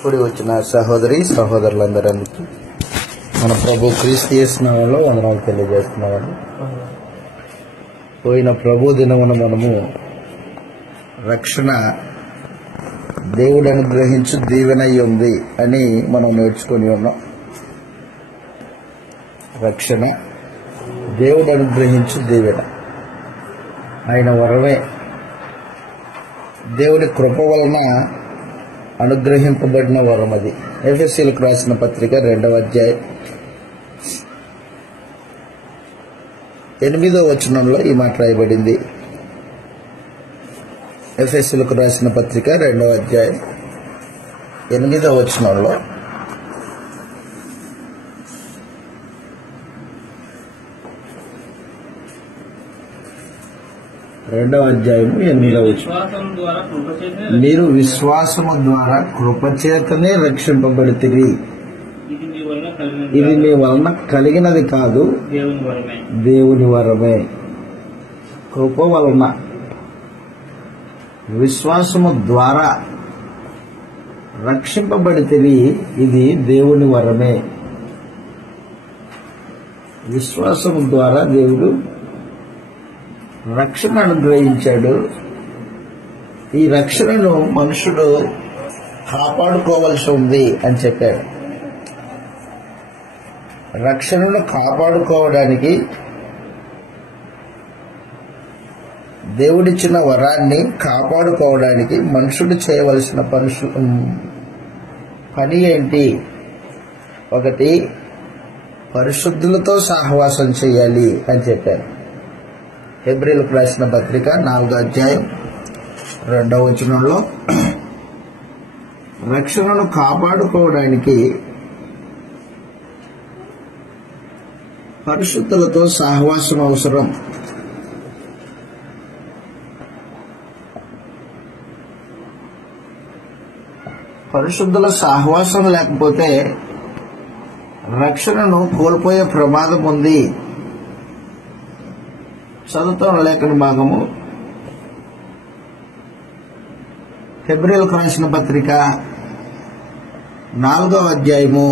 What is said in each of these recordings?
కూడి వచ్చిన సహోదరి సహోదరులందరికీ మన ప్రభు క్రీస్తు యేసు నామములో వందనాలు తెలియజేస్తున్నామని. పోయిన ప్రభు దినమున మనము రక్షణ దేవుడు అనుగ్రహించు దీవెనై ఉంది అని మనం నేర్చుకొని ఉన్నాం. రక్షణ దేవుడు అనుగ్రహించు దీవెన, ఆయన వరమే, దేవుడి కృప వలన అనుగ్రహింపబడిన వరం అది. ఎఫెసీయులకు రాసిన పత్రిక 2వ అధ్యాయం 8వ వచనంలో ఈ మాట రాయబడింది. ఎఫెసీయులకు రాసిన పత్రిక 2వ అధ్యాయం 8వ వచనంలో మీరు విశ్వాసము ద్వారా కృపచేతనే రక్షింపబడితిరి. ఇది మీ వలన కలిగినది కాదు, దేవుని వరమే. కృప వలన, విశ్వాసము ద్వారా రక్షింపబడితిరి. ఇది దేవుని వరమే. విశ్వాసము ద్వారా దేవుడు రక్షణ అనుగ్రహించాడు. ఈ రక్షణను మనుషుడు కాపాడుకోవలసి ఉంది అని చెప్పాడు. రక్షణను కాపాడుకోవడానికి దేవుడిచ్చిన వరాన్ని కాపాడుకోవడానికి మనుషుడు చేయవలసిన పని ఏంటి? ఒకటి, పరిశుద్ధులతో సహవాసం చేయాలి అని చెప్పారు. హెబ్రీయులకు రాసిన పత్రిక 4వ అధ్యాయం 2వ వచనంలో రక్షణను కాపాడుకోవడానికి పరిశుద్ధులతో సహవాసం అవసరం. పరిశుద్ధుల సహవాసం లేకపోతే రక్షణను కోల్పోయే ప్రమాదం ఉంది. చదువుతున్న లేఖన భాగము హెబ్రీయులకు రాసిన పత్రిక 4వ అధ్యాయము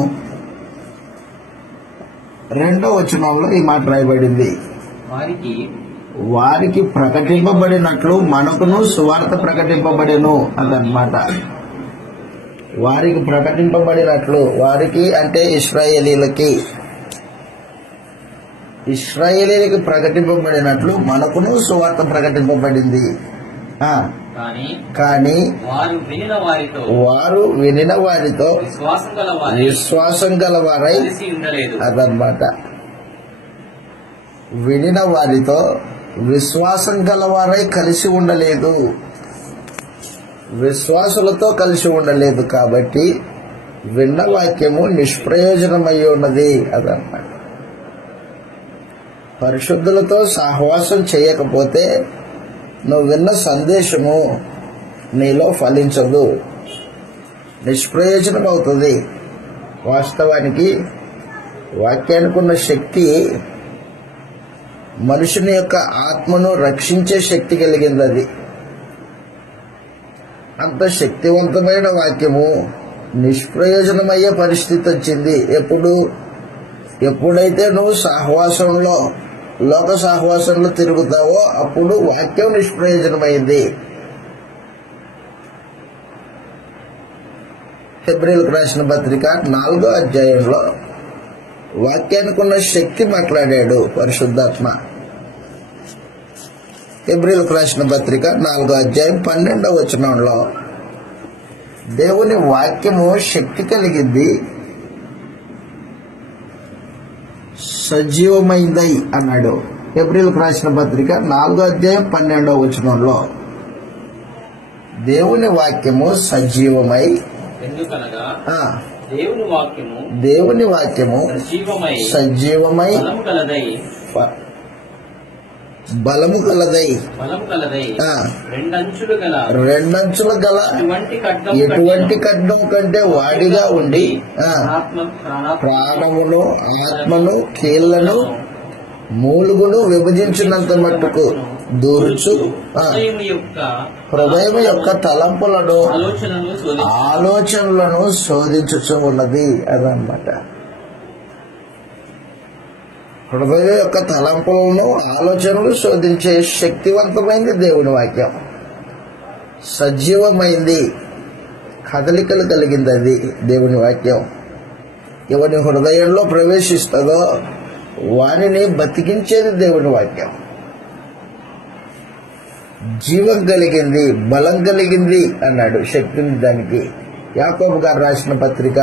2వ వచనంలో ఈ మాట రాయబడింది. వారికి ప్రకటింపబడినట్లు మనకును సువార్త ప్రకటింపబడెను అదనమాట. వారికి ప్రకటింపబడినట్లు, వారికి అంటే ఇశ్రాయేలీయులకు ప్రకటింపబడినట్లు మనకును సువార్త ప్రకటింపబడింది. కానీ వారు వినిన వారితో విశ్వాసం గలవారై అదనమాట. వినిన వారితో విశ్వాసం గలవారై కలిసి ఉండలేదు, విశ్వాసులతో కలిసి ఉండలేదు. కాబట్టి విన్న వాక్యము నిష్ప్రయోజనమై ఉన్నది అదనమాట. పరిశుద్ధులతో సహవాసం చేయకపోతే నువ్వు విన్న సందేశము నీలో ఫలించదు, నిష్ప్రయోజనం అవుతుంది. వాస్తవానికి వాక్యానికి ఉన్న శక్తి మనుషుని యొక్క ఆత్మను రక్షించే శక్తి కలిగింది. అది అంత శక్తివంతమైన వాక్యము నిష్ప్రయోజనమయ్యే పరిస్థితి వచ్చింది. ఎప్పుడైతే నువ్వు సహవాసంలో, లోక సహవాసంలో తిరుగుతావో అప్పుడు వాక్యం నిష్ప్రయోజనమైంది. హెబ్రీయులకు రాసిన పత్రిక 4వ అధ్యాయంలో వాక్యానికి ఉన్న శక్తి మాట్లాడాడు పరిశుద్ధాత్మ. హెబ్రీయులకు రాసిన పత్రిక 4వ అధ్యాయం 12వ వచనంలో దేవుని వాక్యము శక్తి కలిగింది, సజీవమైందై అన్నాడు. హెబ్రీయులకు రాసిన పత్రిక 4వ అధ్యాయం 12వ వచనంలో దేవుని వాక్యము సజీవమై, దేవుని వాక్యము సజీవమై బలము కలదై రెండంచుల గల ఎటువంటి ఖడ్గం కంటే వాడిగా ఉండి ప్రాణమును ఆత్మను కీళ్లను మూలుగును విభజించినంత మట్టుకు దూర్చు హృదయం యొక్క తలంపులను ఆలోచనలను శోధించుచు ఉన్నది అదనమాట. హృదయం యొక్క తలంపులను ఆలోచనలు శోధించే శక్తివంతమైంది దేవుని వాక్యం. సజీవమైంది, కదలికలు కలిగింది అది దేవుని వాక్యం. ఎవరి హృదయంలో ప్రవేశిస్తుందో వారిని బతికించేది దేవుని వాక్యం. జీవం కలిగింది, బలం కలిగింది అన్నాడు, శక్తి ఉంది దానికి. యాకోబు గారు రాసిన పత్రిక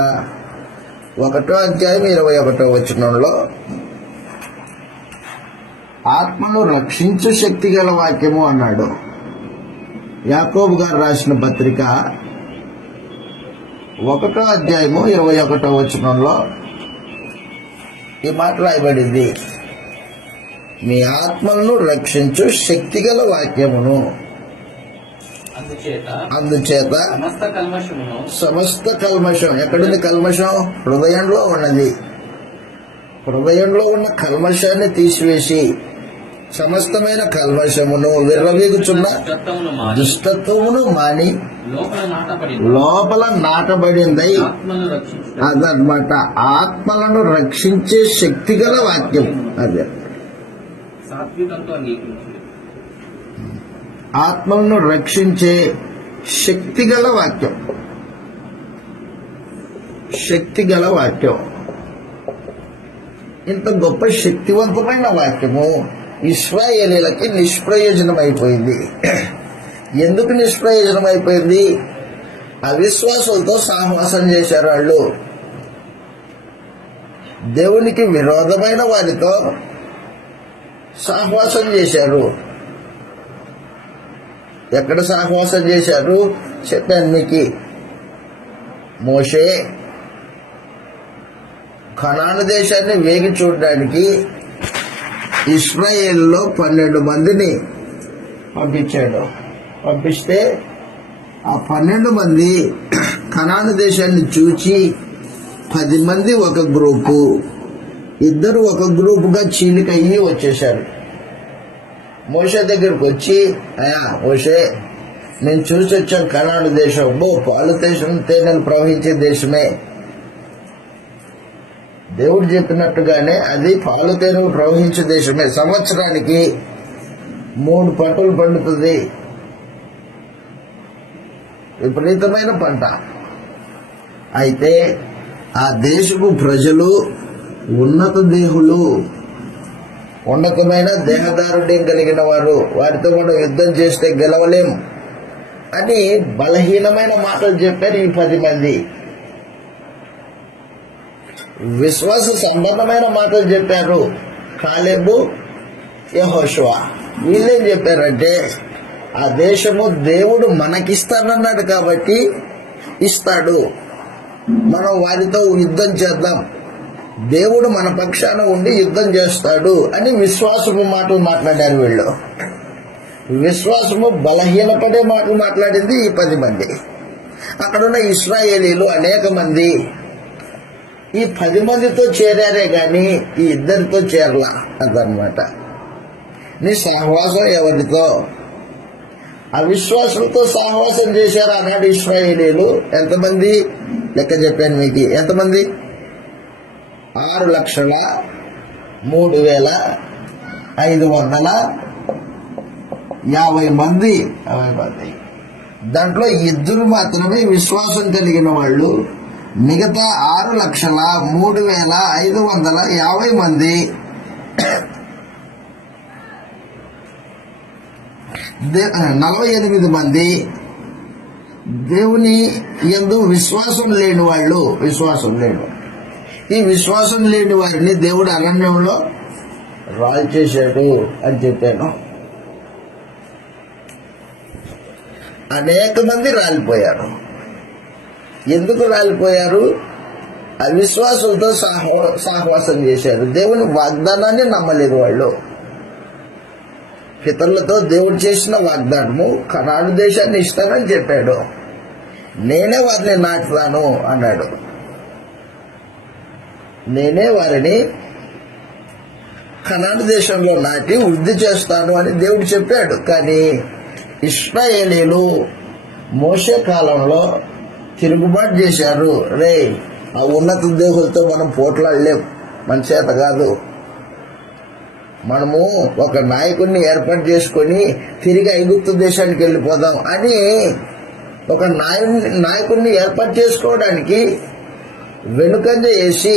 1వ అధ్యాయం 21వ వచనంలో ఆత్మను రక్షించు శక్తి గల వాక్యము అన్నాడు. యాకోబు గారు రాసిన పత్రిక 1వ అధ్యాయము 21వ వచనంలో ఈ మాట రాయబడింది, మీ ఆత్మలను రక్షించు శక్తిగల వాక్యమును. అందుచేత సమస్త కల్మషం, ఎక్కడుంది కల్మషం? హృదయంలో ఉన్నది. హృదయంలో ఉన్న కల్మషాన్ని తీసివేసి సమస్తమైన కల్మషమును, విర్రవీగుచున్న దుష్టత్వమును మాని లోపల నాటబడిందై అదనమాట ఆత్మలను రక్షించే శక్తిగల వాక్యం. అదే ఆత్మలను రక్షించే శక్తిగల వాక్యం. శక్తిగల వాక్యం, ఇంత గొప్ప శక్తివంతమైన వాక్యము ఇశ్రాయేలీలకి నిష్ప్రయోజనం అయిపోయింది. ఎందుకు నిష్ప్రయోజనం అయిపోయింది? అవిశ్వాసులతో సహవాసం చేశారు వాళ్ళు. దేవునికి విరోధమైన వారితో సహవాసం చేశారు. ఎక్కడ సహవాసం చేశారు చెప్పాను మీకు. మోషే కనాను దేశాన్ని వేగి చూడడానికి ఇశ్రాయేల్లో 12 మందిని పంపించాడు. పంపిస్తే ఆ 12 మంది కనాను దేశాన్ని చూచి 10 మంది ఒక గ్రూపు, 2 ఒక గ్రూపుగా చీలికయ్యి వచ్చేశారు. మోషే దగ్గరకు వచ్చి, అయ్యా మోషే, నేను చూసి వచ్చాం కనాను దేశం, పాలు తేనెలు ప్రవహించే దేశమే. దేవుడు చెప్పినట్టుగానే అది పాలు తేనెలు ప్రవహించే దేశమే. సంవత్సరానికి 3 పంటలు పండుతుంది, విపరీతమైన పంట. అయితే ఆ దేశపు ప్రజలు ఉన్నత దేహులు, ఉన్నతమైన దేహదారుడ్యం కలిగిన వారు, వారితో మనం యుద్ధం చేస్తే గెలవలేం అని బలహీనమైన మాటలు చెప్పారు ఈ 10 మంది. విశ్వాస సంబంధమైన మాటలు చెప్పారు కాలేబు, యెహోషువ. వీళ్ళేం చెప్పారంటే, ఆ దేశము దేవుడు మనకిస్తానన్నాడు కాబట్టి ఇస్తాడు, మనం వారితో యుద్ధం చేద్దాం, దేవుడు మన పక్షాన ఉండి యుద్ధం చేస్తాడు అని విశ్వాసము మాటలు మాట్లాడారు వీళ్ళు. విశ్వాసము బలహీనపడే మాటలు మాట్లాడింది ఈ 10 మంది. అక్కడున్న ఇశ్రాయేలీలు అనేక మంది ఈ 10 మందితో చేరారే గాని ఈ 2తో చేరలా. అదనమాట. నీ సహవాసం ఎవరితో? అవిశ్వాసులతో సహవాసం చేశారు ఆనాడు ఇశ్రాయేలీలు. ఎంతమంది లెక్క చెప్పాను మీకు. ఎంతమంది? 6,03,550 మంది. దాంట్లో 2 మాత్రమే విశ్వాసం కలిగిన వాళ్ళు. మిగతా 6,03,550 మంది 48 మంది దేవుని యందు విశ్వాసం లేని వాళ్ళు. విశ్వాసం లేని, ఈ విశ్వాసం లేని వారిని దేవుడు అరణ్యంలో రాల్ చేశాడు అని చెప్పాను. అనేక మంది రాలిపోయారు. ఎందుకు రాలిపోయారు? అవిశ్వాసులతో సహవాసం చేశారు. దేవుని వాగ్దానాన్ని నమ్మలేదు వాళ్ళు. పితరులతో దేవుడు చేసిన వాగ్దానము కనాను దేశాన్ని ఇస్తానని చెప్పాడు. నేనే వారిని నాటుతాను అన్నాడు. నేనే వారిని కనాను దేశంలో నాటి వృద్ధి చేస్తాను అని దేవుడు చెప్పాడు. కానీ ఇశ్రాయేలీలు మోషే కాలంలో తిరుగుబాటు చేశారు. రే, ఆ ఉన్నత దేవులతో మనం పోట్లాడలేం, మన చేత కాదు. మనము ఒక నాయకుడిని ఏర్పాటు చేసుకొని తిరిగి ఐగుప్తు దేశానికి వెళ్ళిపోదాం అని ఒక నాయకుడిని ఏర్పాటు చేసుకోవడానికి వెనుకంజ వేసి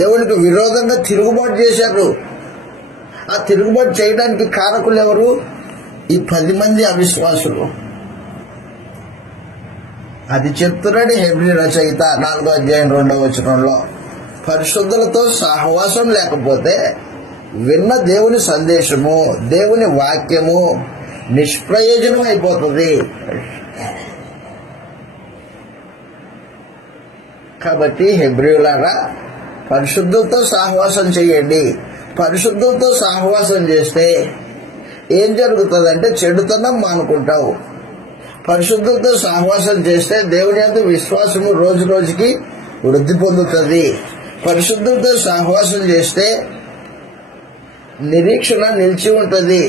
దేవునికి విరోధంగా తిరుగుబాటు చేశారు. ఆ తిరుగుబాటు చేయడానికి కారకులు ఎవరు? ఈ 10 మంది అవిశ్వాసులు. అది చెప్తున్నాడు హెబ్రీ రచయిత 4వ అధ్యాయం 2వ వచనంలో. పరిశుద్ధులతో సహవాసం లేకపోతే విన్న దేవుని సందేశము, దేవుని వాక్యము నిష్ప్రయోజనం అయిపోతుంది. కాబట్టి హెబ్రీయులారా, పరిశుద్ధులతో సహవాసం చేయండి. పరిశుద్ధులతో సహవాసం చేస్తే ఏం జరుగుతుందంటే చెడుతనం మానుకుంటావు. పరిశుద్ధులతో సహవాసం చేస్తే దేవుని యందు విశ్వాసము రోజు రోజుకి వృద్ధి పొందుతుంది. పరిశుద్ధులతో సహవాసం చేస్తే నిరీక్షణ నిలిచి ఉంటుంది.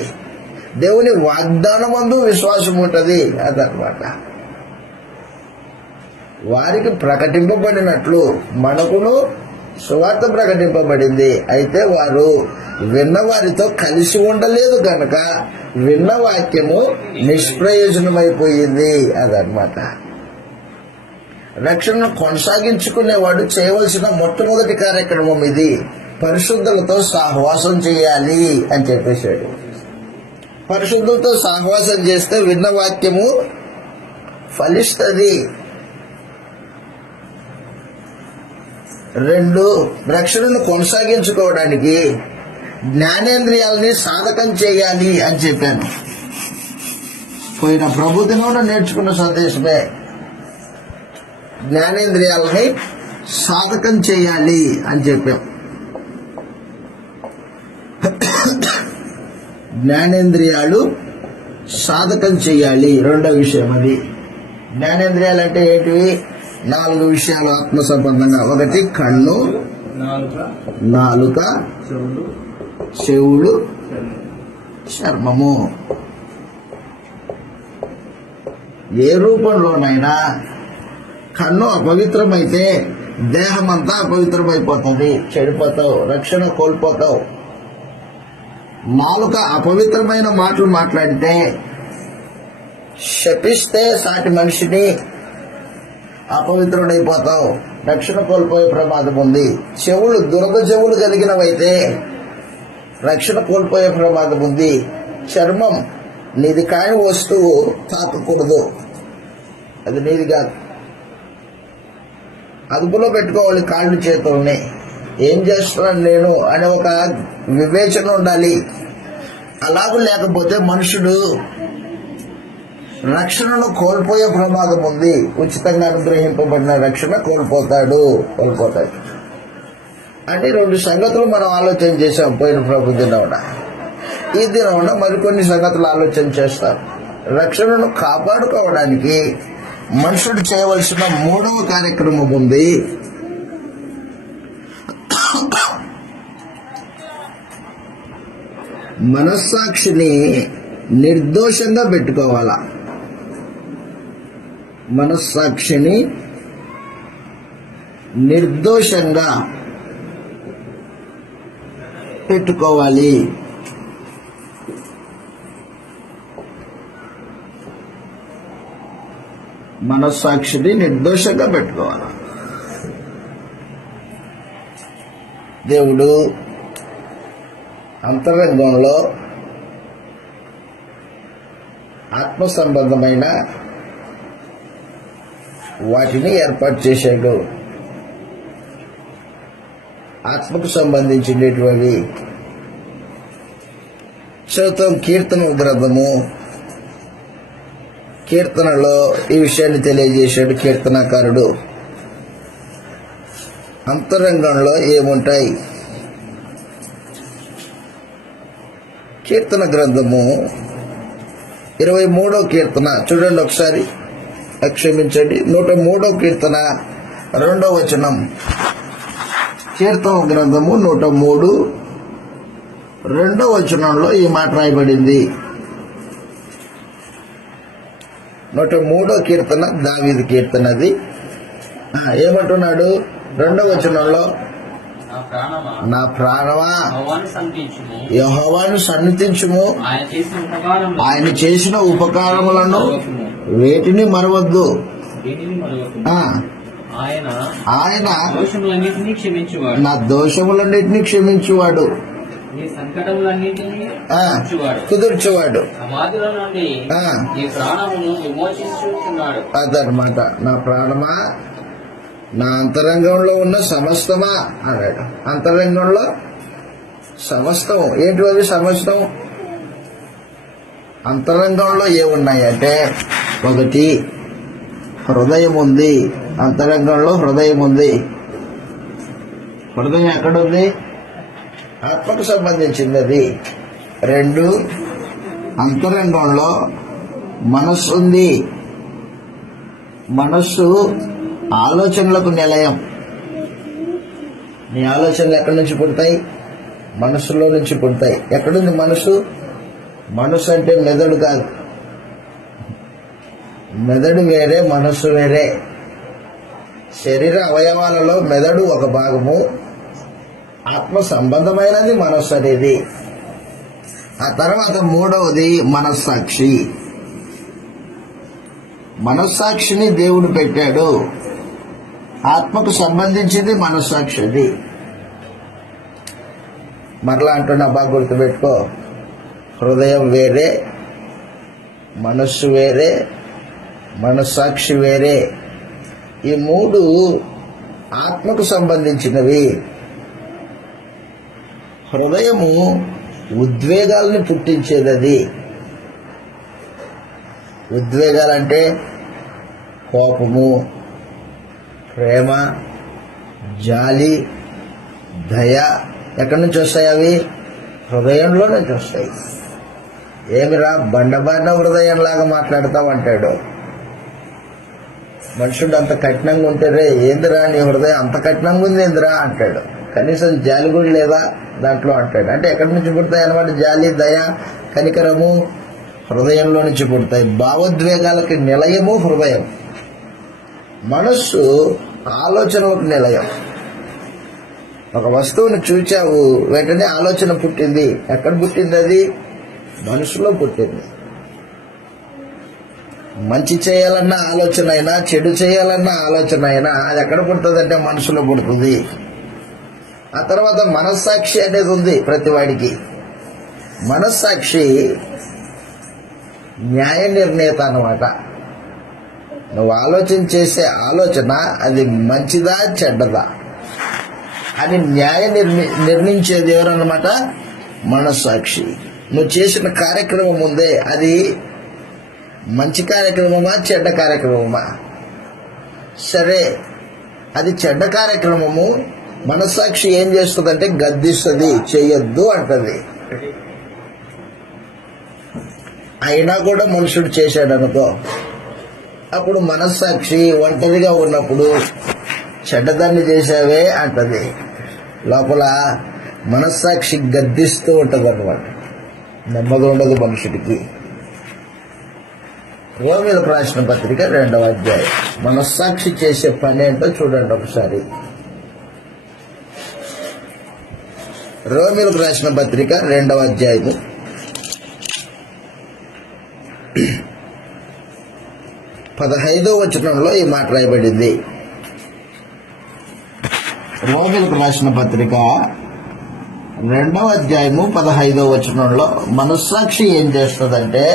దేవుని వాగ్దానమందు విశ్వాసం ఉంటుంది. అదనమాట. వారికి ప్రకటింపబడినట్లు మనకును సువార్త ప్రకటింపబడింది. అయితే వారు విన్న వారితో కలిసి ఉండలేదు కనుక విన్న వాక్యము నిష్ప్రయోజనమైపోయింది. అదనమాట. రక్షణను కొనసాగించుకునేవాడు చేయవలసిన మొట్టమొదటి కార్యక్రమం ఇది. పరిశుద్ధులతో సహవాసం చేయాలి అని చెప్పేశాడు. పరిశుద్ధులతో సహవాసం చేస్తే విన్న వాక్యము ఫలిస్తుంది. 2, రక్షణను కొనసాగించుకోవడానికి జ్ఞానేంద్రియాలని సాధకం చేయాలి అని చెప్పాను. పోయిన ప్రభుత్వంలో నేర్చుకున్న సందేశమే. జ్ఞానేంద్రియాలని సాధకం చేయాలి అని చెప్పాం. జ్ఞానేంద్రియాలు సాధకం చేయాలి. 2వ విషయం అది. జ్ఞానేంద్రియాలు అంటే ఏంటివి? 4 విషయాలు ఆత్మ సంబంధంగా. 1 కన్ను, నాలుక, చెవులు, చర్మము. ఏ రూపంలోనైనా కన్ను అపవిత్రమైతే దేహమంతా అపవిత్రమైపోతుంది, చెడిపోతావు, రక్షణ కోల్పోతావు. నాలుక అపవిత్రమైన మాటలు మాట్లాడితే, శపిస్తే సాటి మనిషిని అపవిత్రుడైపోతావు, రక్షణ కోల్పోయే ప్రమాదం ఉంది. చెవులు దురద చెవులు కలిగినవైతే రక్షణ కోల్పోయే ప్రమాదం ఉంది. చర్మం నీది కాని వస్తువు తాకకూడదు, అది నీది కాదు. అదుపులో పెట్టుకోవాలి కాళ్ళు చేతుల్ని. ఏం చేస్తున్నాను నేను అనే ఒక వివేచన ఉండాలి. అలాగూ లేకపోతే మనుషుడు రక్షణను కోల్పోయే ప్రమాదం ఉంది. ఉచితంగా అనుగ్రహింపబడిన రక్షణ కోల్పోతాడు. అంటే 2 సంగతులు మనం ఆలోచన చేసాం పోయిన ప్రభు దినమున. ఈ దినమున మరికొన్ని సంగతులు ఆలోచన చేస్తాం. రక్షణను కాపాడుకోవడానికి మనుషుడు చేయవలసిన 3వ కార్యక్రమం ఉంది. మనస్సాక్షిని నిర్దోషంగా పెట్టుకోవాలా. మనస్సాక్షిని నిర్దోషంగా పెట్టుకోవాలి. మనస్సాక్షిని నిర్దోషంగా పెట్టుకోవాలి. దేవుడు అంతరంగంలో ఆత్మ సంబంధమైన వాటిని ఏర్పాటు చేశాడు. ఆత్మకు సంబంధించినటువంటి చదువుతాం. కీర్తన గ్రంథము, కీర్తనలో ఈ విషయాన్ని తెలియజేశాడు కీర్తనాకారుడు. అంతరంగంలో ఏముంటాయి? కీర్తన గ్రంథము 23వ కీర్తన చూడండి ఒకసారి. క్షమించండి, 103వ కీర్తన 2వ వచనం. కీర్తన గ్రంథము 103 2వ వచనంలో ఈ మాట రాయబడింది. 103వ కీర్తన దావీదు కీర్తన అది. ఏమంటున్నాడు 2వ వచనంలో? నా ప్రాణమా యెహోవాను సన్నిధించుము, ఆయన చేసిన ఉపకారములను వేటిని మరవద్దు. ఆయన నా దోషములన్నిటినీ క్షమించువాడు, కుదుర్చువాడు. అదనమాట. నా ప్రాణమా నా అంతరంగంలో ఉన్న సమస్తమా అన్నాడు. అంతరంగంలో సమస్తం ఏంటి? అది సమస్తం అంతరంగంలో ఏమున్నాయంటే, 1 హృదయం ఉంది. అంతరంగంలో హృదయం ఉంది. హృదయం ఎక్కడుంది? ఆత్మకు సంబంధించింది అది. 2 అంతరంగంలో మనస్సు ఉంది. మనస్సు ఆలోచనలకు నిలయం. నీ ఆలోచనలు ఎక్కడి నుంచి పుడతాయి? మనస్సులో నుంచి పుడతాయి. ఎక్కడుంది మనసు? మనసు అంటే మెదడు కాదు. మెదడు వేరే, మనస్సు వేరే. శరీర అవయవాలలో మెదడు ఒక భాగము, ఆత్మ సంబంధమైనది మనస్సు అనేది. ఆ తర్వాత 3వది మనస్సాక్షి. మనస్సాక్షిని దేవుడు పెట్టాడు. ఆత్మకు సంబంధించింది మనస్సాక్షి. అది మరలా అంటున్నా, బాగా గుర్తుపెట్టుకో. హృదయం వేరే, మనస్సు వేరే, మనస్సాక్షి వేరే. ఈ 3 ఆత్మకు సంబంధించినవి. హృదయము ఉద్వేగాలను పుట్టించేది. అది ఉద్వేగాలంటే కోపము, ప్రేమ, జాలి, దయ. ఎక్కడి నుంచి వస్తాయి? అవి హృదయంలో నుంచి వస్తాయి. ఏమిరా బండబారిన హృదయంలాగా మాట్లాడతావు అంటాడు. మనుషుడు అంత కఠినంగా ఉంటేరే, ఏందిరా నీ హృదయం అంత కఠినంగా ఉంది ఏందిరా అంటాడు. కనీసం జాలి కూడా లేదా దాంట్లో అంటాడు. అంటే ఎక్కడి నుంచి పుడతాయి అన్నమాట? జాలి, దయ, కనికరము హృదయంలో నుంచి పుడతాయి. భావోద్వేగాలకి నిలయము హృదయం. మనస్సు ఆలోచనలకు నిలయం. ఒక వస్తువును చూచావు, వెంటనే ఆలోచన పుట్టింది. ఎక్కడ పుట్టింది? అది మనసులో పుట్టింది. మంచి చేయాలన్న ఆలోచన అయినా, చెడు చేయాలన్న ఆలోచన అయినా అది ఎక్కడ పుడుతుందంటే మనసులో పుడుతుంది. ఆ తర్వాత మనస్సాక్షి అనేది ఉంది ప్రతి వాడికి. మనస్సాక్షి న్యాయ నిర్ణేత అన్నమాట. నువ్వు ఆలోచన చేసే ఆలోచన అది మంచిదా చెడ్డదా అని నిర్ణయించేది ఎవరన్నమాట? మనస్సాక్షి. నువ్వు చేసిన కార్యక్రమం ఉందే, అది మంచి కార్యక్రమమా చెడ్డ కార్యక్రమమా? సరే, అది చెడ్డ కార్యక్రమము. మనస్సాక్షి ఏం చేస్తుందంటే గద్దిస్తుంది, చెయ్యొద్దు అంటది. అయినా కూడా మనుషుడు చేశాడు అనుకో, అప్పుడు మనస్సాక్షి ఒంటరిగా ఉన్నప్పుడు చెడ్డదాన్ని చేశావే అంటది. లోపల మనస్సాక్షి గద్దిస్తూ ఉంటది అన్నమాట. నెమ్మది ఉండదు మనుషుడికి. రోమీయులకు రాసిన పత్రిక 2వ అధ్యాయం. మనస్సాక్షి చేసే పని ఏంటో చూడండి ఒకసారి. రోమీయులకు రాసిన పత్రిక 2వ అధ్యాయము 15వ వచనంలో ఈ మాట రాయబడింది. రోమీయులకు రాసిన పత్రిక 2వ అధ్యాయము 15వ వచనంలో మనస్సాక్షి ఏం చేస్తుందంటే,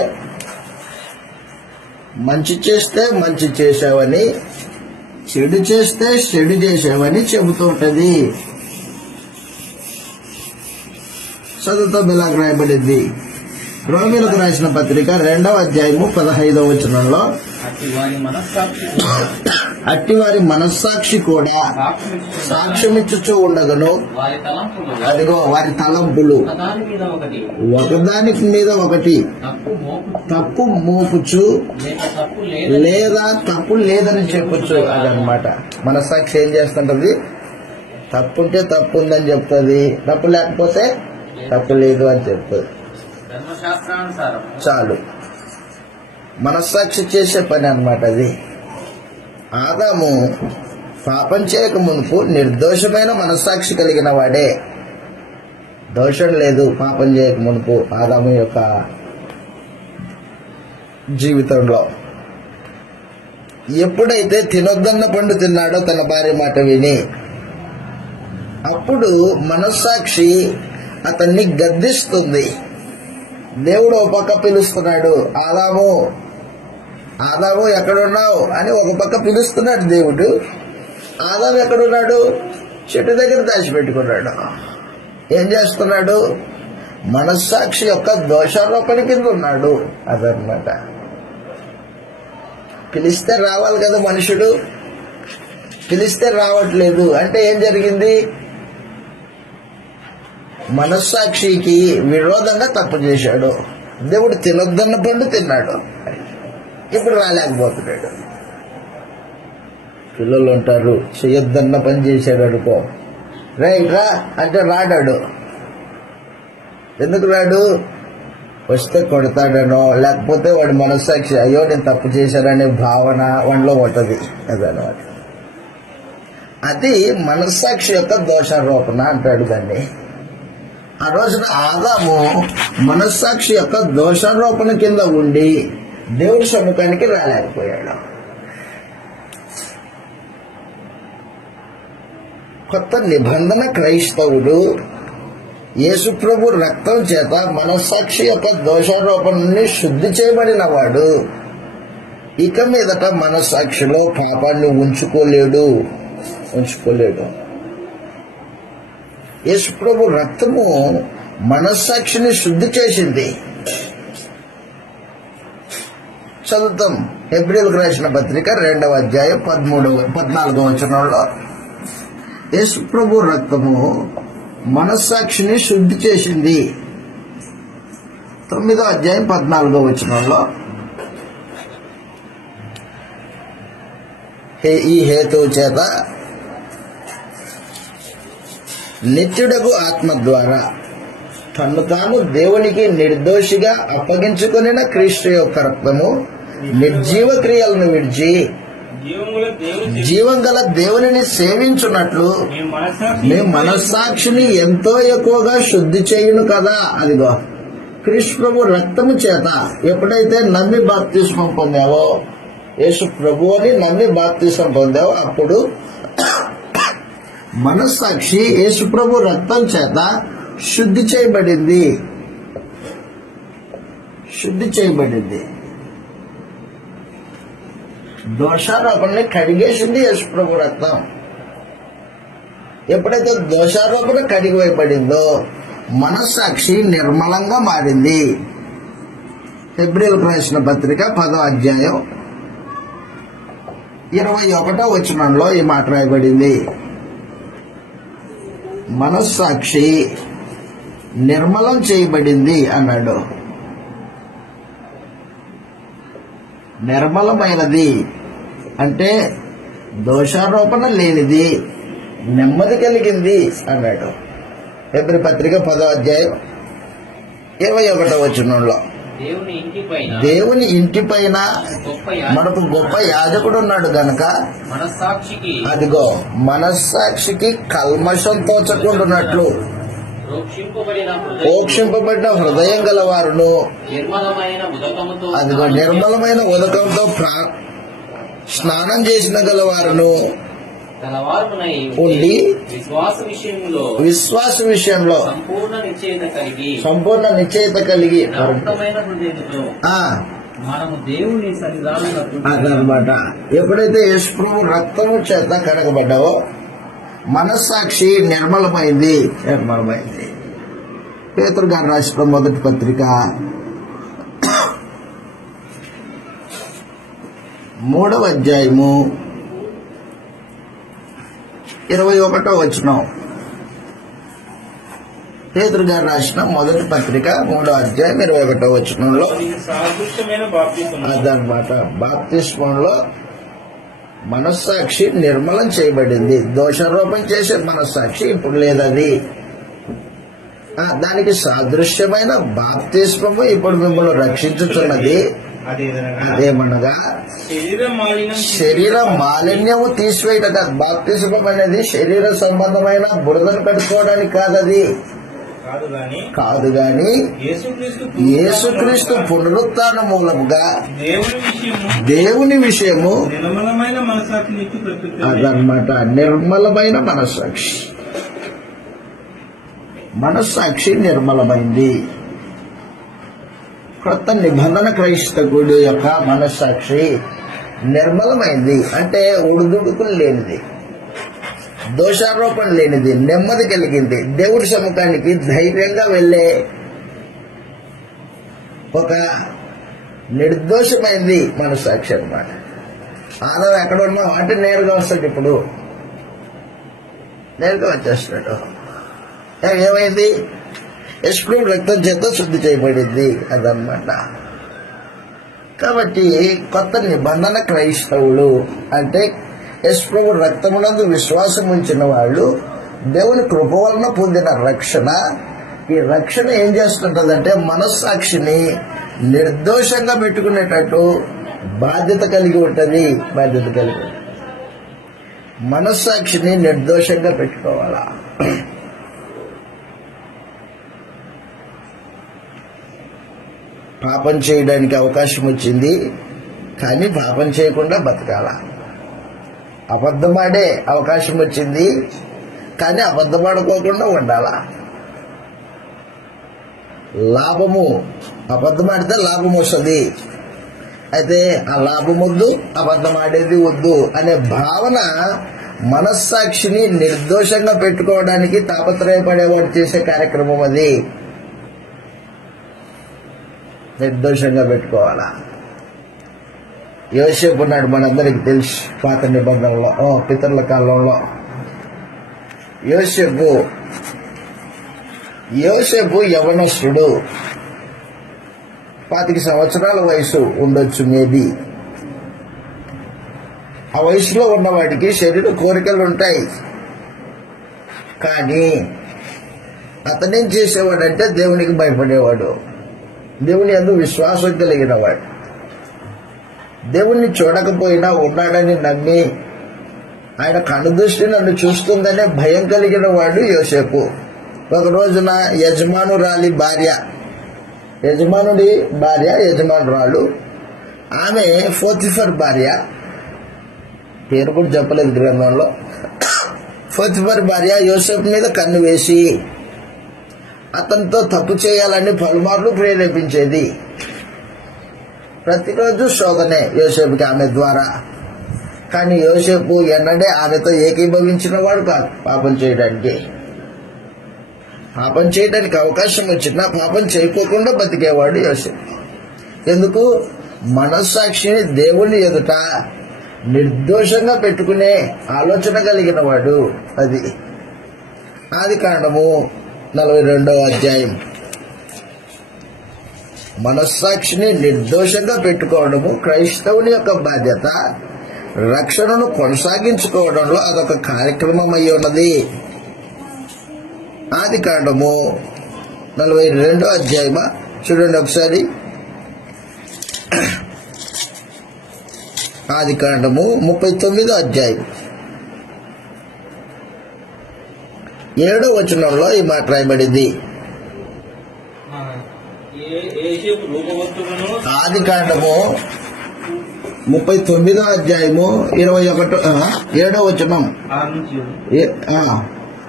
మంచి చేస్తే మంచి చేశావని, చెడు చేస్తే చెడు చేశావని చెబుతూ ఉంటది. చదువుతో ఇలాగ రాయబడింది. రోమీయులకు రాసిన పత్రిక 2వ అధ్యాయము 15వ వచనంలో, అట్టివారి మనస్సాక్షి కూడా సాక్ష్యమిచ్చుచూ ఉండగను, అదిగో వారి తలంపులు ఒకదానికి మీద ఒకటి తప్పు మోపుచు లేదా తప్పు లేదని చెప్పొచ్చు. అదనమాట మనస్సాక్షి ఏం చేస్తుంటది? తప్పుంటే తప్పు ఉందని చెప్తుంది, తప్పు లేకపోతే తప్పు లేదు అని చెప్పు. ధర్మశాస్త్రానుసారం చాలు. మనస్సాక్షి చేసే పని అన్నమాట అది. ఆదాము పాపం చేయక మునుపు నిర్దోషమైన మనస్సాక్షి కలిగిన వాడే. దోషం లేదు పాపం చేయక మునుపు ఆదాము యొక్క జీవితంలో. ఎప్పుడైతే తినొద్దన్న పండు తిన్నాడో తన భార్య మాట విని, అప్పుడు మనస్సాక్షి అతన్ని గద్దిస్తుంది. దేవుడు ఒక పక్క పిలుస్తున్నాడు, ఆదాము ఆదాము ఎక్కడున్నావు అని ఒక పక్క పిలుస్తున్నాడు దేవుడు. ఆదాము ఎక్కడున్నాడు? చెట్టు దగ్గర దాచిపెట్టుకున్నాడు. ఏం చేస్తున్నాడు? మనస్సాక్షి యొక్క దోషారోపణ కింద ఉన్నాడు. అదనమాట. పిలిస్తే రావాలి కదా మనుషుడు, పిలిస్తే రావట్లేదు అంటే ఏం జరిగింది? మనస్సాక్షికి విరోధంగా తప్పు చేశాడు. దేవుడు తినొద్దన్న పండు తిన్నాడు, ఇప్పుడు రాలేకపోతున్నాడు. పిల్లలు ఉంటారు, చేయొద్దన్న పని చేశాడు అనుకో, రైట్ రా అంటే రాడాడు. ఎందుకు రాడు? వస్తే కొడతాడనో, లేకపోతే వాడి మనస్సాక్షి అయ్యో నేను తప్పు చేశాననే భావన వాడిలో ఉంటుంది. అదనమాట. అది మనస్సాక్షి యొక్క దోషారోపణ అంటాడు దాన్ని. ఆ రోజున ఆదాము మనస్సాక్షి యొక్క దోషారోపణ కింద ఉండి దేవుడి సముఖానికి రాలేకపోయాడు. కొత్త నిబంధన క్రైస్తవుడు యేసుప్రభు రక్తం చేత మనస్సాక్షి యొక్క దోషారోపణని శుద్ధి చేయబడిన వాడు ఇక మీదట మనస్సాక్షిలో పాపాన్ని ఉంచుకోలేడు. యేసుప్రభు రక్తము మనస్సాక్షిని శుద్ధి చేసింది. చదువుతాం. హెబ్రీయులకు రాసిన పత్రిక 2వ అధ్యాయం 14వ వచనంలో యేసుప్రభు రక్తము మనస్సాక్షిని శుద్ధి చేసింది. 9వ అధ్యాయం 14వ వచనంలో ఈ హేతువు చేత నిత్యుడగు ఆత్మ ద్వారా తను తాను దేవునికి నిర్దోషిగా అప్పగించుకొనిన క్రీస్తు యొక్క రక్తము నిర్జీవ క్రియలను విడిచి జీవం గల దేవునిని సేవించున్నట్లు మీ మనస్సాక్షిని ఎంతో ఎక్కువగా శుద్ధి చేయును కదా. అదిగో క్రీస్తు ప్రభు రక్తము చేత ఎప్పుడైతే నమ్మి బాప్తిస్మం పొందావో, యేసు ప్రభు అని నమ్మి బాప్తిస్మం పొందావో, అప్పుడు మనస్సాక్షి యేసు ప్రభు రక్తం చేత శుద్ధి చేయబడింది. దోషారోపణని కడిగేసింది యేసు ప్రభు రక్తం. ఎప్పుడైతే దోషారోపణ కడిగివేయబడిందో మనస్సాక్షి నిర్మలంగా మారింది. హెబ్రీయులకు రాసిన పత్రిక 10వ అధ్యాయం 21వ వచనంలో ఈ మాట రాయబడింది. మనస్సాక్షి నిర్మలం చేయబడింది అన్నాడు. నిర్మలమైనది అంటే దోషారోపణ లేనిది, నెమ్మది కలిగింది అన్నాడు. హెబ్రీ పత్రిక 10వ అధ్యాయం 21వ వచనంలో దేవుని ఇంటి పైన మనకు గొప్ప యాజకుడు ఉన్నాడు గనక అదిగో మనస్సాక్షికి కల్మషం తోచకుండానట్లు మోక్షింపబడిన హృదయం గలవారును అదిగో నిర్మలమైన ఉదకంతో స్నానం చేసిన గలవారును ఉండి విశ్వాస విషయంలో సంపూర్ణ నిశ్చయిత కలిగి అదనమాట. ఎప్పుడైతే యేసుప్రభు రక్తము చేత కడగబడ్డావో మనస్సాక్షి నిర్మలమైంది. పేతురు గారు రాసిన మొదటి పత్రిక 3వ అధ్యాయము 21వ వచనం. పేతురు గారు రాసిన మొదటి పత్రిక 3వ అధ్యాయం 21వ వచనంలో అదనమాట. బాప్తిస్మంలో మనస్సాక్షి నిర్మలం చేయబడింది. దోషారోపణ చేసే మనస్సాక్షి ఇప్పుడు లేదది. దానికి సాదృశ్యమైన బాప్తిస్మము ఇప్పుడు మిమ్మల్ని రక్షించుతున్నది. అదేమనగా శరీర మాలిన్యము తీసివేయట కాదు. బాప్తిస్మం అనేది శరీర సంబంధమైన బురదను కట్టుకోవడానికి కాదది కాదు గాని యేసుక్రీస్తు పునరుత్థాన మూలముగా దేవుని విషయము అదనమాట. నిర్మలమైన మనస్సాక్షి నిర్మలమైంది. క్రొత్త నిబంధన క్రైస్తవుడి యొక్క మనస్సాక్షి నిర్మలమైంది. అంటే ఒడిదుడుకులు లేనిది, దోషారోపణ లేనిది, నెమ్మది కలిగింది, దేవుడి సముఖానికి ధైర్యంగా వెళ్ళే ఒక నిర్దోషమైంది మనస్సాక్షి అన్నమాట. ఆదం ఎక్కడ ఉన్నావు అంటే నేరుగా వస్తాడు. ఇప్పుడు నేరుగా వచ్చేస్తాడు. ఏమైంది? యేసుప్రభు రక్తం చేత శుద్ధి చేయబడింది అదనమాట. కాబట్టి కొత్త నిబంధన క్రైస్తవులు అంటే యేసుప్రభు రక్తమునందు విశ్వాసం ఉంచిన వాళ్ళు దేవుని కృప వలన పొందిన రక్షణ. ఈ రక్షణ ఏం చేస్తుంటదంటే మనస్సాక్షిని నిర్దోషంగా పెట్టుకునేటట్టు బాధ్యత కలిగి ఉంటుంది. మనస్సాక్షిని నిర్దోషంగా పెట్టుకోవాలా. పాపం చేయడానికి అవకాశం వచ్చింది, కానీ పాపం చేయకుండా బతకాల. అబద్ధమాడే అవకాశం వచ్చింది, కానీ అబద్ధమాడుకోకుండా ఉండాలా. లాభము, అబద్ధమాడితే లాభం వస్తుంది, అయితే ఆ లాభం వద్దు, అబద్ధమాడేది వద్దు అనే భావన మనస్సాక్షిని నిర్దోషంగా పెట్టుకోవడానికి తాపత్రయపడేవాడు చేసే కార్యక్రమం. అది నిర్దోషంగా పెట్టుకోవాలా. యోసేపు ఉన్నాడు, మనందరికి తెలుసు. పాత నిబంధనలో పితరుల కాలంలో యోసేపు యవనస్తుడు, 25 సంవత్సరాల వయసు ఉండొచ్చు మేబీ. ఆ వయసులో ఉన్నవాడికి శరీర కోరికలు ఉంటాయి, కానీ అతనేం చేసేవాడంటే దేవునికి భయపడేవాడు, దేవుని యందు విశ్వాసం కలిగిన వాడు, దేవుణ్ణి చూడకపోయినా ఉన్నాడని నమ్మి ఆయన కనుదృష్టి నన్ను చూస్తుందనే భయం కలిగిన వాడు యోసేపు. ఒక రోజున యజమానుడి భార్య, యజమానురాలు, ఆమె పోతిఫర్ భార్య, పేరు కూడా చెప్పలేదు గ్రంథంలో. పోతిఫర్ భార్య యోసేపు మీద కన్ను వేసి అతనితో తప్పు చేయాలని పలుమార్లు ప్రేరేపించేది. ప్రతిరోజు శోధనే యోసేపుకి ఆమె ద్వారా. కానీ యోసేపు ఎన్నడే ఆమెతో ఏకీభవించిన వాడు కాదు. పాపం చేయడానికి అవకాశం వచ్చినా పాపం చేయకోకుండా బతికేవాడు యోసేపు. ఎందుకు? మనస్సాక్షిని దేవుని ఎదుట నిర్దోషంగా పెట్టుకునే ఆలోచన కలిగిన వాడు. అది ఆదికాండము 42వ అధ్యాయం. మనస్సాక్షిని నిర్దోషంగా పెట్టుకోవడము క్రైస్తవుని యొక్క బాధ్యత. రక్షణను కొనసాగించుకోవడంలో అదొక కార్యక్రమం అయి ఉన్నది. ఆదికాండము 42వ అధ్యాయమా చూడండి ఒకసారి. ఆదికాండము 39వ అధ్యాయం 7వ వచనంలో ఈ మాట రాయబడింది. ఆదికాండము 39వ అధ్యాయము 7వ వచనం.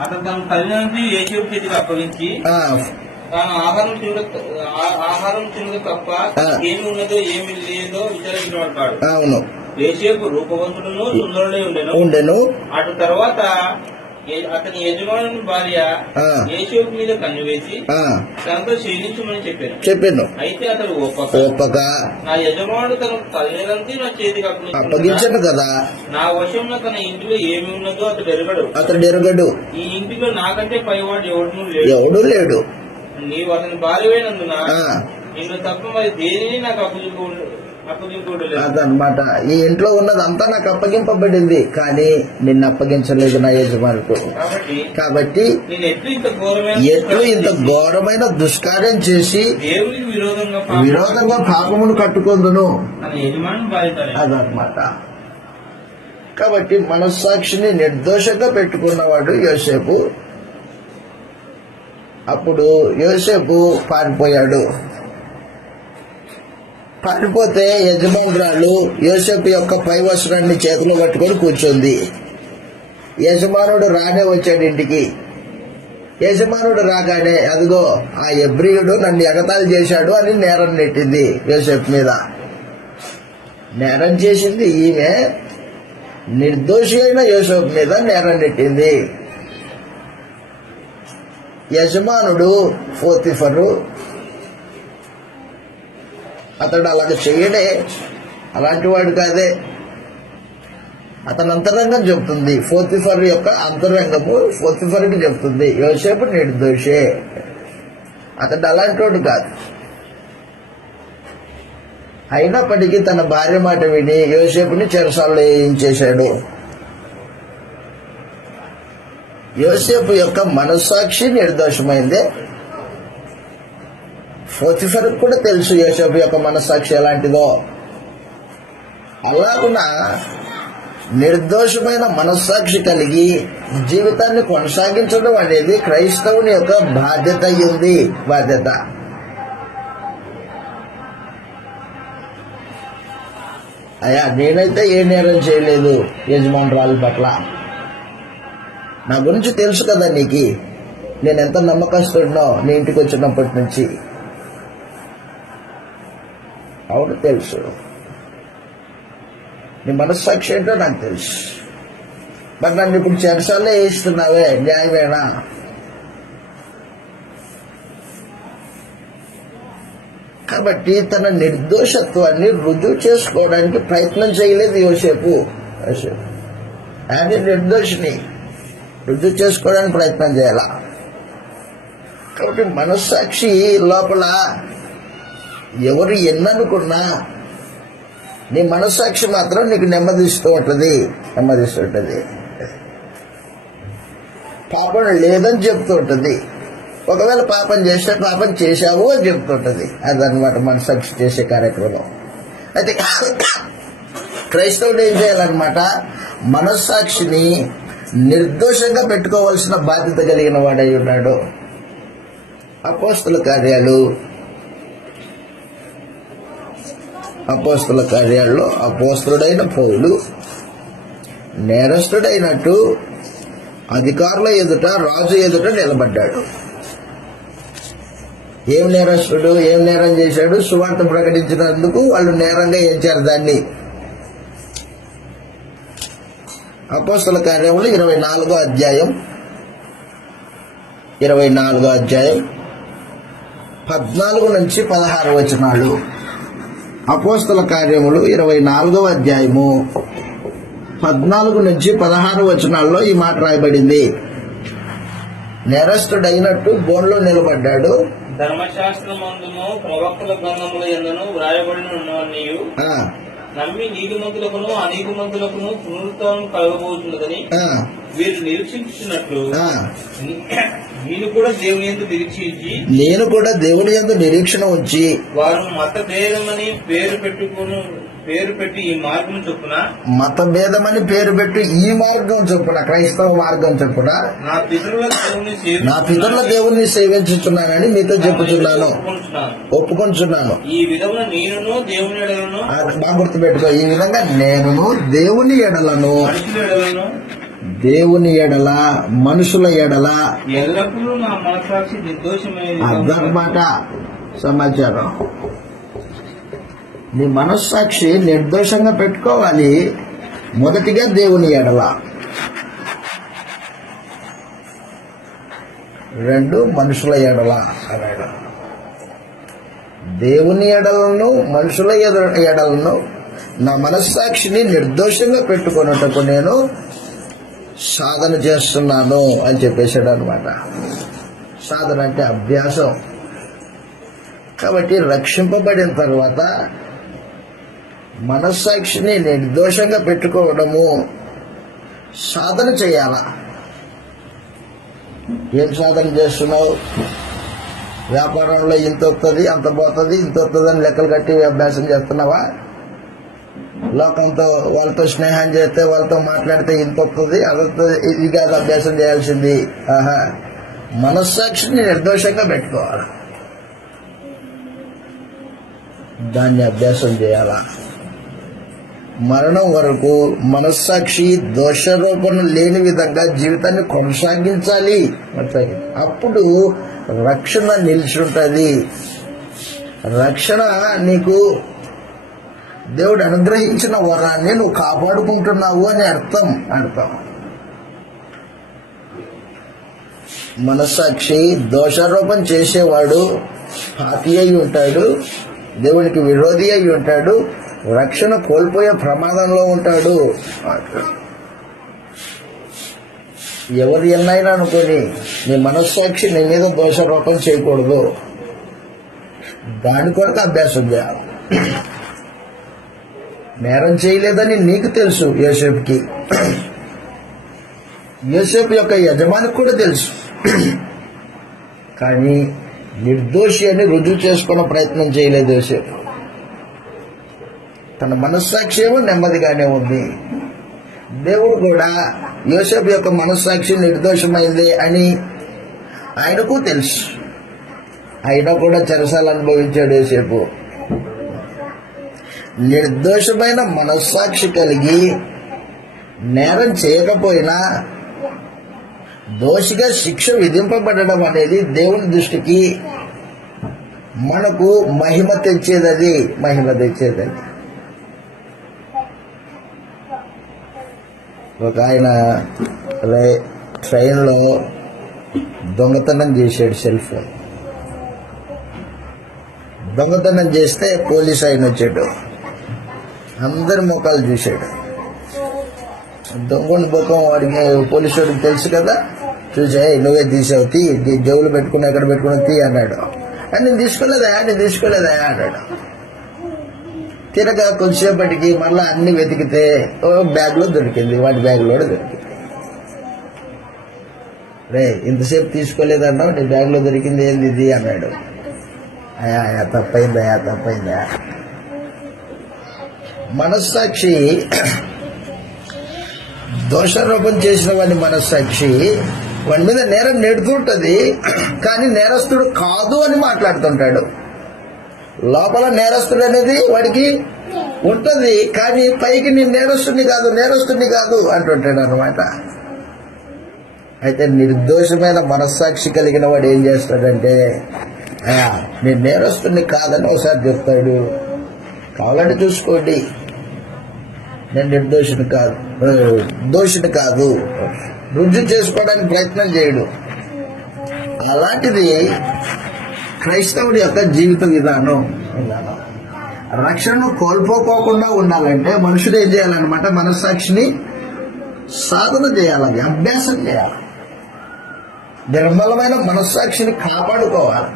అతను తన తల్లిదండ్రులు యోసేపు చేతికి అప్పగించి తాను ఆహారం తినదు తప్ప ఏమి ఉన్నదో ఏమి లేదో విచారించబడతాడు. అవును. యోసేపు రూపవంతుడును సుందరుడై ఉండెను. అటు తర్వాత అతని యజమాని భార్య యోసేపు మీద కన్ను వేసి తనతో శీలించమని చెప్పాను. అయితే అతడు ఒప్పక నా యజమానుడు తన తల్లిదండ్రులు నా చేతికి అప్పగించను కదా, నా వశంలో తన ఇంటిలో ఏమి ఉన్నదో అతడు ఎరగడు. ఈ ఇంటిలో నాకంటే పైవాడు ఎవడు లేడు. నీవు అతని భార్య అయినందున నిన్ను తప్ప మరి దేనిని నాకు అదనమాట. ఈ ఇంట్లో ఉన్నదంతా నాకు అప్పగింపబడింది, కానీ నిన్ను అప్పగించలేదు నా యజమానుడు. కాబట్టి ఎట్లు ఇంత ఘోరమైన దుష్కార్యం చేసి విరోధంగా పాపమును కట్టుకుందును అదనమాట. కాబట్టి మనస్సాక్షిని నిర్దోషంగా పెట్టుకున్నవాడు యోసేపు. అప్పుడు యోసేపు పారిపోయాడు. పారిపోతే యజమానురాలు యోసేపు యొక్క పై వస్త్రాన్ని చేతిలో పట్టుకొని కూర్చుంది. యజమానుడు రానే వచ్చాడు ఇంటికి. యజమానుడు రాగానే అదిగో ఆ ఎబ్రియుడు నన్ను ఎగతాళి చేశాడు అని నేరం నెట్టింది యోసేపు మీద. నేరం చేసింది ఈమె, నిర్దోషి అయిన యోసేపు మీద నేరం నెట్టింది. యజమానుడు పోతిఫరు అతడు అలాగ చెయ్యడే, అలాంటి వాడు కాదే. అతని అంతరంగం చెప్తుంది, పోతిఫర్ యొక్క అంతరంగము పోతిఫర్కి చెప్తుంది యోసేపు నిర్దోషే, అతడు అలాంటి వాడు కాదు. అయినప్పటికీ తన భార్య మాట విని యోసేపుని చెరసాలలో వేయించేశాడు. యోసేపు యొక్క మనస్సాక్షి నిర్దోషమైందే. పోతిఫర్కు కూడా తెలుసు యోసేపు యొక్క మనస్సాక్షి ఎలాంటిదో. అలాగున నిర్దోషమైన మనస్సాక్షి కలిగి జీవితాన్ని కొనసాగించడం అనేది క్రైస్తవుని యొక్క బాధ్యత అయ్యింది. బాధ్యత. అయ్యా, నేనైతే ఏ నేరం చేయలేదు యజమానురాలి పట్ల. నా గురించి తెలుసు కదా నీకు, నేను ఎంత నమ్మకస్తుడినో నీ ఇంటికి వచ్చినప్పటి నుంచి. అవును తెలుసు, నీ మనస్సాక్షి ఏంటో నాకు తెలుసు. మరి నన్ను ఇప్పుడు చెరసాలే వేస్తున్నావే, న్యాయమేనా? కాబట్టి తన నిర్దోషత్వాన్ని రుజువు చేసుకోవడానికి ప్రయత్నం చేయలేదు యోసేపు. ఆయన నిర్దోషిని రుజువు చేసుకోవడానికి ప్రయత్నం చేయాల. కాబట్టి మనస్సాక్షి లోపల ఎవరు ఎన్ననుకున్నా నీ మనస్సాక్షి మాత్రం నీకు నెమ్మదిస్తూ ఉంటుంది. పాపం లేదని చెప్తూ ఉంటుంది. ఒకవేళ పాపం చేస్తే పాపం చేశావు అని చెప్తుంటది. అదనమాట మనస్సాక్షి చేసే కార్యక్రమం. అయితే క్రైస్తవుడు ఏం చేయాలన్నమాట, మనస్సాక్షిని నిర్దోషంగా పెట్టుకోవాల్సిన బాధ్యత కలిగిన వాడై ఉన్నాడు. అపోస్తల కార్యాల్లో అపోస్తలుడైన పౌలు నేరస్తుడైనట్టు అధికారుల ఎదుట, రాజు ఎదుట నిలబడ్డాడు. ఏం నేరస్తుడు, ఏం నేరం చేశాడు? సువార్త ప్రకటించినందుకు వాళ్ళు నేరంగా ఎంచారు దాన్ని. అపోస్తల కార్యములు 24వ అధ్యాయం 14 నుంచి 16 వచనాలు. అపోస్తల కార్యములు 24వ అధ్యాయము 14 నుంచి 16 వచనాల్లో ఈ మాట రాయబడింది. నేరస్తుడైనట్టు బోన్లో నిలబడ్డాడు. ధర్మశాస్త్రమందును ప్రవక్తల గ్రంథముల యందును వ్రాయబడిన ఉన్నవన్నీయు నమ్మి నీతిమంతులకును అనీతిమంతులకును పునరుత్థానం కలగబోతున్నదని వీరు నిరీక్షించున్నట్లు నేను కూడా దేవుని యందు నిరీక్షణ ఉంచి వారు మతభేదమని పేరు పెట్టి ఈ మార్గం చొప్పున క్రైస్తవ మార్గం చొప్పున నా పితరుల దేవుని సేవించుతున్నానని మీతో చెప్పుచున్నాను, ఒప్పుకొంచున్నాను. ఈ విధంగా నేనును దేవుని ఎడలను, బాగా గుర్తుపెట్టుకో, ఈ విధంగా నేనును దేవుని ఎడలను, దేవుని ఎడల మనుషుల ఎడల ఎల్లప్పుడూ నా మనస్సాక్షి నిర్దోషమైనది. అదనమాట సమాచారం. నీ మనస్సాక్షి నిర్దోషంగా పెట్టుకోవాలి. మొదటిగా దేవుని ఎడల, 2 మనుషుల ఎడల అన్నాడు. దేవుని ఎడలను మనుషుల ఎడలను నా మనస్సాక్షిని నిర్దోషంగా పెట్టుకున్నట్టుకు నేను సాధన చేస్తున్నాను అని చెప్పేశాడు అనమాట. సాధన అంటే అభ్యాసం. కాబట్టి రక్షింపబడిన తర్వాత మనస్సాక్షిని నిర్దోషంగా పెట్టుకోవడము సాధన చేయాలా. ఏం సాధన చేస్తున్నావు? వ్యాపారంలో ఇంత వస్తుంది, అంత పోతుంది, ఇంత వస్తుంది అని లెక్కలు కట్టి అభ్యాసం చేస్తున్నావా? లోకంతో వాళ్ళతో స్నేహం చేస్తే, వాళ్ళతో మాట్లాడితే ఇంత వస్తుంది, అదొస్తుంది, ఇది కాదు అభ్యాసం చేయాల్సింది. మనస్సాక్షిని నిర్దోషంగా పెట్టుకోవాలి, దాన్ని అభ్యాసం చేయాలా. మరణం వరకు మనస్సాక్షి దోషారోపణ లేని విధంగా జీవితాన్ని కొనసాగించాలి. అప్పుడు రక్షణ నిలిచుంటుంది. రక్షణ నీకు దేవుడు అనుగ్రహించిన వరాన్ని నువ్వు కాపాడుకుంటున్నావు అని అర్థం. మనస్సాక్షి దోషారోపణ చేసేవాడు పాపి అయి ఉంటాడు, దేవునికి విరోధి అయి ఉంటాడు, రక్షణ కోల్పోయే ప్రమాదంలో ఉంటాడు. ఎవరు ఎన్నైనా అనుకొని నీ మనస్సాక్షి నీ మీద దోషారోపణ చేయకూడదు. దాని కొరకు అభ్యాసం చేయాలి. నేరం చేయలేదని నీకు తెలుసు, యోసేపుకి, యోసేపు యొక్క యజమానికి కూడా తెలుసు. కానీ నిర్దోషి అని రుజువు చేసుకునే ప్రయత్నం చేయలేదు యోసేపు. తన మనస్సాక్షి ఏమో నెమ్మదిగానే ఉంది. దేవుడు కూడా యోసేపు యొక్క మనస్సాక్షి నిర్దోషమైంది అని ఆయనకు తెలుసు. అయినా కూడా చెరసాలు అనుభవించాడు యోసేపు. నిర్దోషమైన మనస్సాక్షి కలిగి నేరం చేయకపోయినా దోషిగా శిక్ష విధింపబడడం అనేది దేవుని దృష్టికి మనకు మహిమ తెచ్చేది. ఒక ఆయన ట్రైన్లో దొంగతనం చేశాడు. సెల్ ఫోన్ దొంగతనం చేస్తే పోలీస్ ఆయన వచ్చాడు. అందరి ముఖాలు చూశాడు. దొంగని ముఖం వాడికి పోలీసు వాడికి తెలుసు కదా. చూసా, నువ్వే తీసావు, తీ జవులు పెట్టుకుని ఎక్కడ పెట్టుకుని తీ అన్నాడు. నేను తీసుకోలేదా అన్నాడు. తిరగా కొద్దిసేపటికి మళ్ళీ అన్ని వెతికితే బ్యాగ్లో దొరికింది, వాడి బ్యాగ్లో దొరికింది. రే, ఇంతసేపు తీసుకోలేదన్నావు, నీ బ్యాగ్లో దొరికింది ఏంది ఇది అన్నాడు. అయా తప్పైందా. మనస్సాక్షి దోషారోపణ చేసిన వాడి మనస్సాక్షి వాడి మీద నేరం నెడుతుంటది, కానీ నేరస్తుడు కాదు అని మాట్లాడుతుంటాడు. లోపల నేరస్తుడు అనేది వాడికి ఉంటుంది, కానీ పైకి నేను నేరస్తుడిని కాదు అంటుంటాడు అనమాట. అయితే నిర్దోషమైన మనస్సాక్షి కలిగిన వాడు ఏం చేస్తాడంటే, నేను నేరస్తుడిని కాదని ఒకసారి చెప్తాడు. కావాలంటే చూసుకోండి, నేను దోషిని కాదు రుజువు చేసుకోవడానికి ప్రయత్నం చేయడు. అలాంటిది క్రైస్తవుడి యొక్క జీవిత విధానం. రక్షణను కోల్పోకోకుండా ఉండాలంటే మనుషుడు ఏం చేయాలన్నమాట, మనస్సాక్షిని సాధన చేయాలి, అభ్యాసం చేయాలి. నిర్మలమైన మనస్సాక్షిని కాపాడుకోవాలి.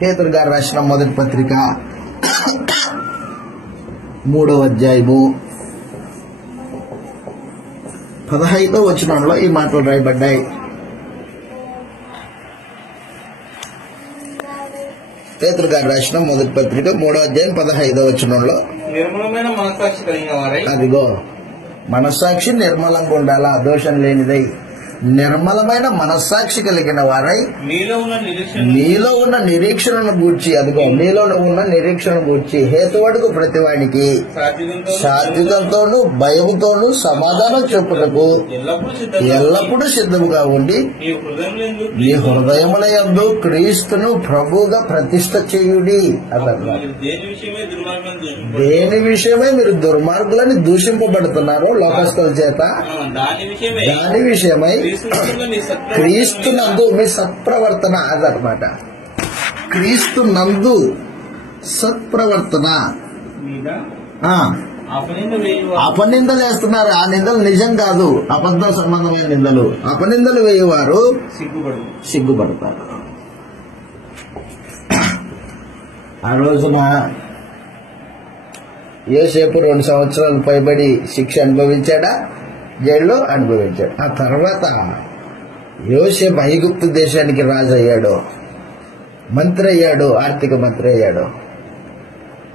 పేతురు గారు రాసిన మొదటి పత్రిక 3వ అధ్యాయము 15వ వచనంలో ఈ మాటలు రాయబడ్డాయి. పేతురు గారు రాసిన మొదటి పత్రిక 3వ అధ్యాయం 15వ వచనంలో, నిర్మలమైన మనస్సాక్షి కలిగిన వారై, అదిగో మనస్సాక్షి నిర్మలంగా ఉండాలా, దోషం లేనిదై నిర్మలమైన మనస్సాక్షి కలిగిన వారై మీలో ఉన్న నిరీక్షణను గూర్చి, అదిగో మీలో ఉన్న నిరీక్షణ గూర్చి హేతువడుకు ప్రతివాడికి సాత్వికంతోనూ భయముతోనూ సమాధానం చెప్పుటకు ఎల్లప్పుడూ సిద్ధముగా ఉండి మీ హృదయముల యందు క్రీస్తును ప్రభువుగా ప్రతిష్ఠ చేయుడి అన్నారు. దేని విషయమై మీరు దుర్మార్గులని దూషింపబడుతున్నారో లోకస్తుల చేత, దాని విషయమై క్రీస్తునందు మీ సత్ప్రవర్తన అదనమాట. క్రీస్తునందు సత్ప్రవర్తన. అపనిందలు వేస్తున్నారు. ఆ నిందలు నిజం కాదు, అబద్ధ సంబంధమైన నిందలు. అపనిందలు వేయవారు సిగ్గుపడతారు. ఆ రోజున యోసేపు 2 సంవత్సరాలు పైబడి శిక్ష అనుభవించాడా, జైల్లో అనుభవించాడు. ఆ తర్వాత యోసేపు ఐగుప్తు దేశానికి రాజు అయ్యాడు, మంత్రి అయ్యాడు, ఆర్థిక మంత్రి అయ్యాడు.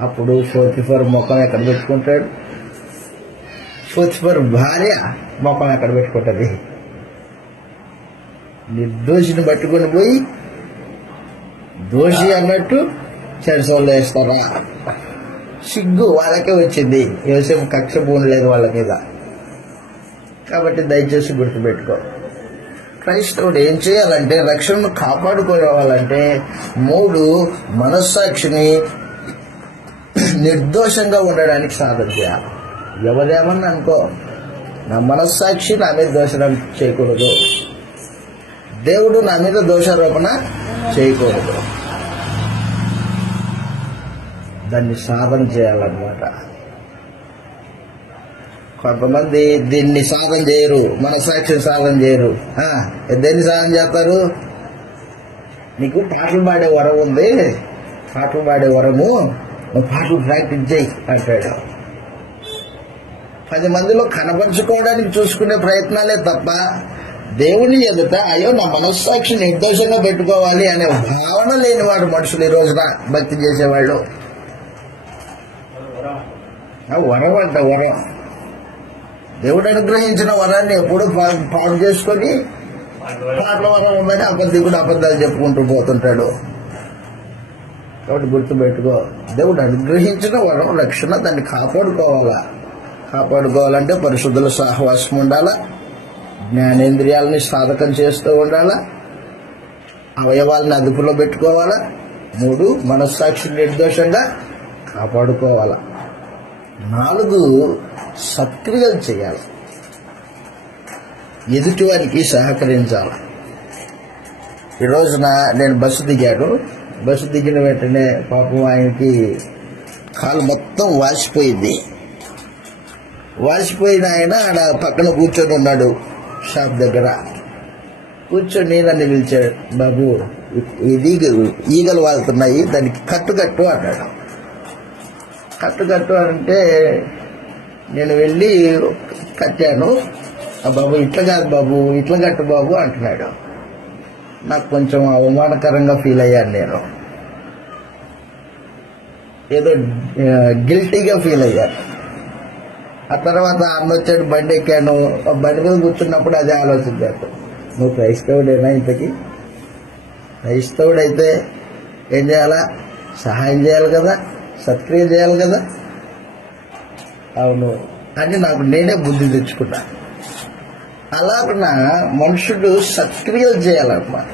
అప్పుడు పోతిఫర్ ముఖం ఎక్కడ పెట్టుకుంటాడు? పోతిఫర్ భార్య ముఖం ఎక్కడ పెట్టుకుంటుంది? నిర్దోషిని పట్టుకొని పోయి దోషి అన్నట్టు చెరసోళ్ళు వేస్తారా? సిగ్గు వాళ్ళకే వచ్చింది. యోసేపు కక్ష పూనలేదు వాళ్ళ మీద. కాబట్టి దయచేసి గుర్తుపెట్టుకో, క్రైస్తవుడు ఏం చేయాలంటే రక్షణను కాపాడుకోవాలంటే 3 మనస్సాక్షిని నిర్దోషంగా ఉండడానికి సాధన చేయాలి. ఎవరేమన్నా అనుకో, నా మనస్సాక్షి నా మీద దోషారోపణ చేయకూడదు, దేవుడు నా మీద దోషారోపణ చేయకూడదు. దాన్ని సాధన చేయాలన్నమాట. కొంతమంది దీన్ని సాధన చేయరు, మనస్సాక్షిని సాధన చేయరు. దేన్ని సాధన చేస్తారు? నీకు పాటలు పాడే వరం ఉంది, పాటలు పాడే వరము, నువ్వు పాటలు ప్రాక్టీస్ చేయి అంటాడు. 10 మందిలో కనపరుచుకోవడానికి చూసుకునే ప్రయత్నాలే తప్ప దేవుని ఎదుట అయ్యో నా మనస్సాక్షి నిర్దోషంగా పెట్టుకోవాలి అనే భావన లేనివాడు మనుషులు ఈ రోజున భక్తి చేసేవాళ్ళు. వరం అంట, వరం. దేవుడు అనుగ్రహించిన వరాన్ని ఎప్పుడు పాడు చేసుకొని పాటల వరం ఉందని అబద్ధాలు చెప్పుకుంటూ పోతుంటాడు. కాబట్టి గుర్తుపెట్టుకో, దేవుడు అనుగ్రహించిన వరం రక్షణ, దాన్ని కాపాడుకోవాలంటే పరిశుద్ధుల సహవాసం ఉండాలా, జ్ఞానేంద్రియాలని సాధకం చేస్తూ ఉండాలా, అవయవాలని అదుపులో పెట్టుకోవాలా, 3 మనస్సాక్షి నిర్దోషంగా కాపాడుకోవాలా, 4 సత్క్రియలు చేయాలి, ఎదుటివారికి సహకరించాలి. ఈ రోజున నేను బస్సు దిగిన వెంటనే పాపం ఆయనకి కాలు మొత్తం వాసిపోయిన ఆయన ఆడ పక్కన కూర్చొని ఉన్నాడు, షాప్ దగ్గర కూర్చొని నన్ను పిలిచాడు. బాబు, ఇది ఈగలు వాళ్తున్నాయి, దానికి కట్టు అన్నాడు. కట్టు అంటే నేను వెళ్ళి కట్టాను. బాబు ఇట్లా కాదు బాబు, ఇట్లా కట్టు బాబు అంటున్నాడు. నాకు కొంచెం అవమానకరంగా ఫీల్ అయ్యాను. నేను ఏదో గిల్టీగా ఫీల్ అయ్యాను. ఆ తర్వాత అన్నొచ్చాడు, బండి ఎక్కాను. బండి మీద కూర్చున్నప్పుడు అదే ఆలోచించాను, నువ్వు క్రైస్తవుడేనా? ఇంతకీ క్రైస్తవుడైతే ఏం చేయాలా? సహాయం చేయాలి కదా, సత్క్రియ చేయాలి కదా. అవును అని నాకు నేనే బుద్ధి తెచ్చుకున్నా. అలాగన మనుషుడు సత్క్రియలు చేయాలన్నమాట.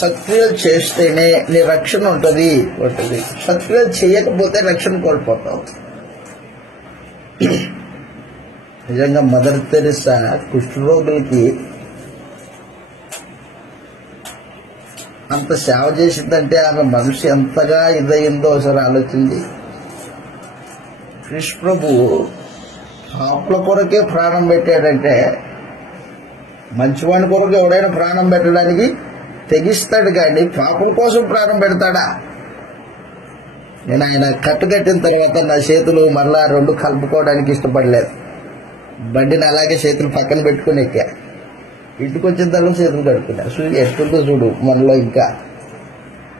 సత్క్రియలు చేస్తేనే నీ రక్షణ ఉంటుంది. సత్క్రియలు చేయకపోతే రక్షణ కోల్పోతావు. నిజంగా మదర్ తెరెసా కుష్ఠరోగులకి అంత సేవ చేసిందంటే ఆమె మనసు ఎంతగా ఇదయిందో ఒకసారి ఆలోచించి. కృష్ణ ప్రభు పాపుల కొరకే ప్రాణం పెట్టాడంటే, మంచివాడి కొరకు ఎవడైనా ప్రాణం పెట్టడానికి తెగిస్తాడు, కానీ పాపుల కోసం ప్రాణం పెడతాడా? నేను ఆయన కట్టిన తర్వాత నా చేతులు మరలా 2 కలుపుకోవడానికి ఇష్టపడలేదు. బండిని అలాగే చేతులు పక్కన పెట్టుకుని ఎక్కా. ఇంటికి వచ్చిన తర్వాత చేతులు కడుక్కున్నా. ఎట్టుందో చూడు మనలో. ఇంకా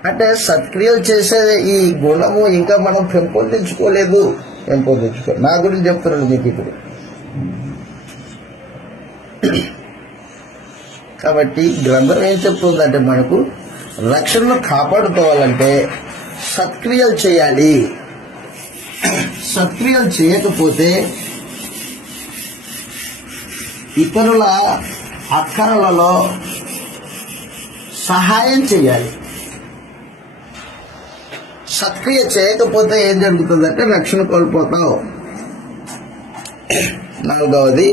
అంటే సత్క్రియలు చేసే ఈ గుణము ఇంకా మనం పెంపొందించుకోలేదు. నా గురించి చెప్తున్నాడు మీకు ఇప్పుడు. కాబట్టి గ్రంథం ఏం చెప్తుందంటే, మనకు రక్షణను కాపాడుకోవాలంటే సత్క్రియలు చేయాలి. సత్క్రియలు చేయకపోతే ఇతరుల అక్కరలలో సహాయం చేయాలి. సత్క్రియ చేయకపోతే ఏం జరుగుతుందంటే రక్షణ కోల్పోతావు. 4వది,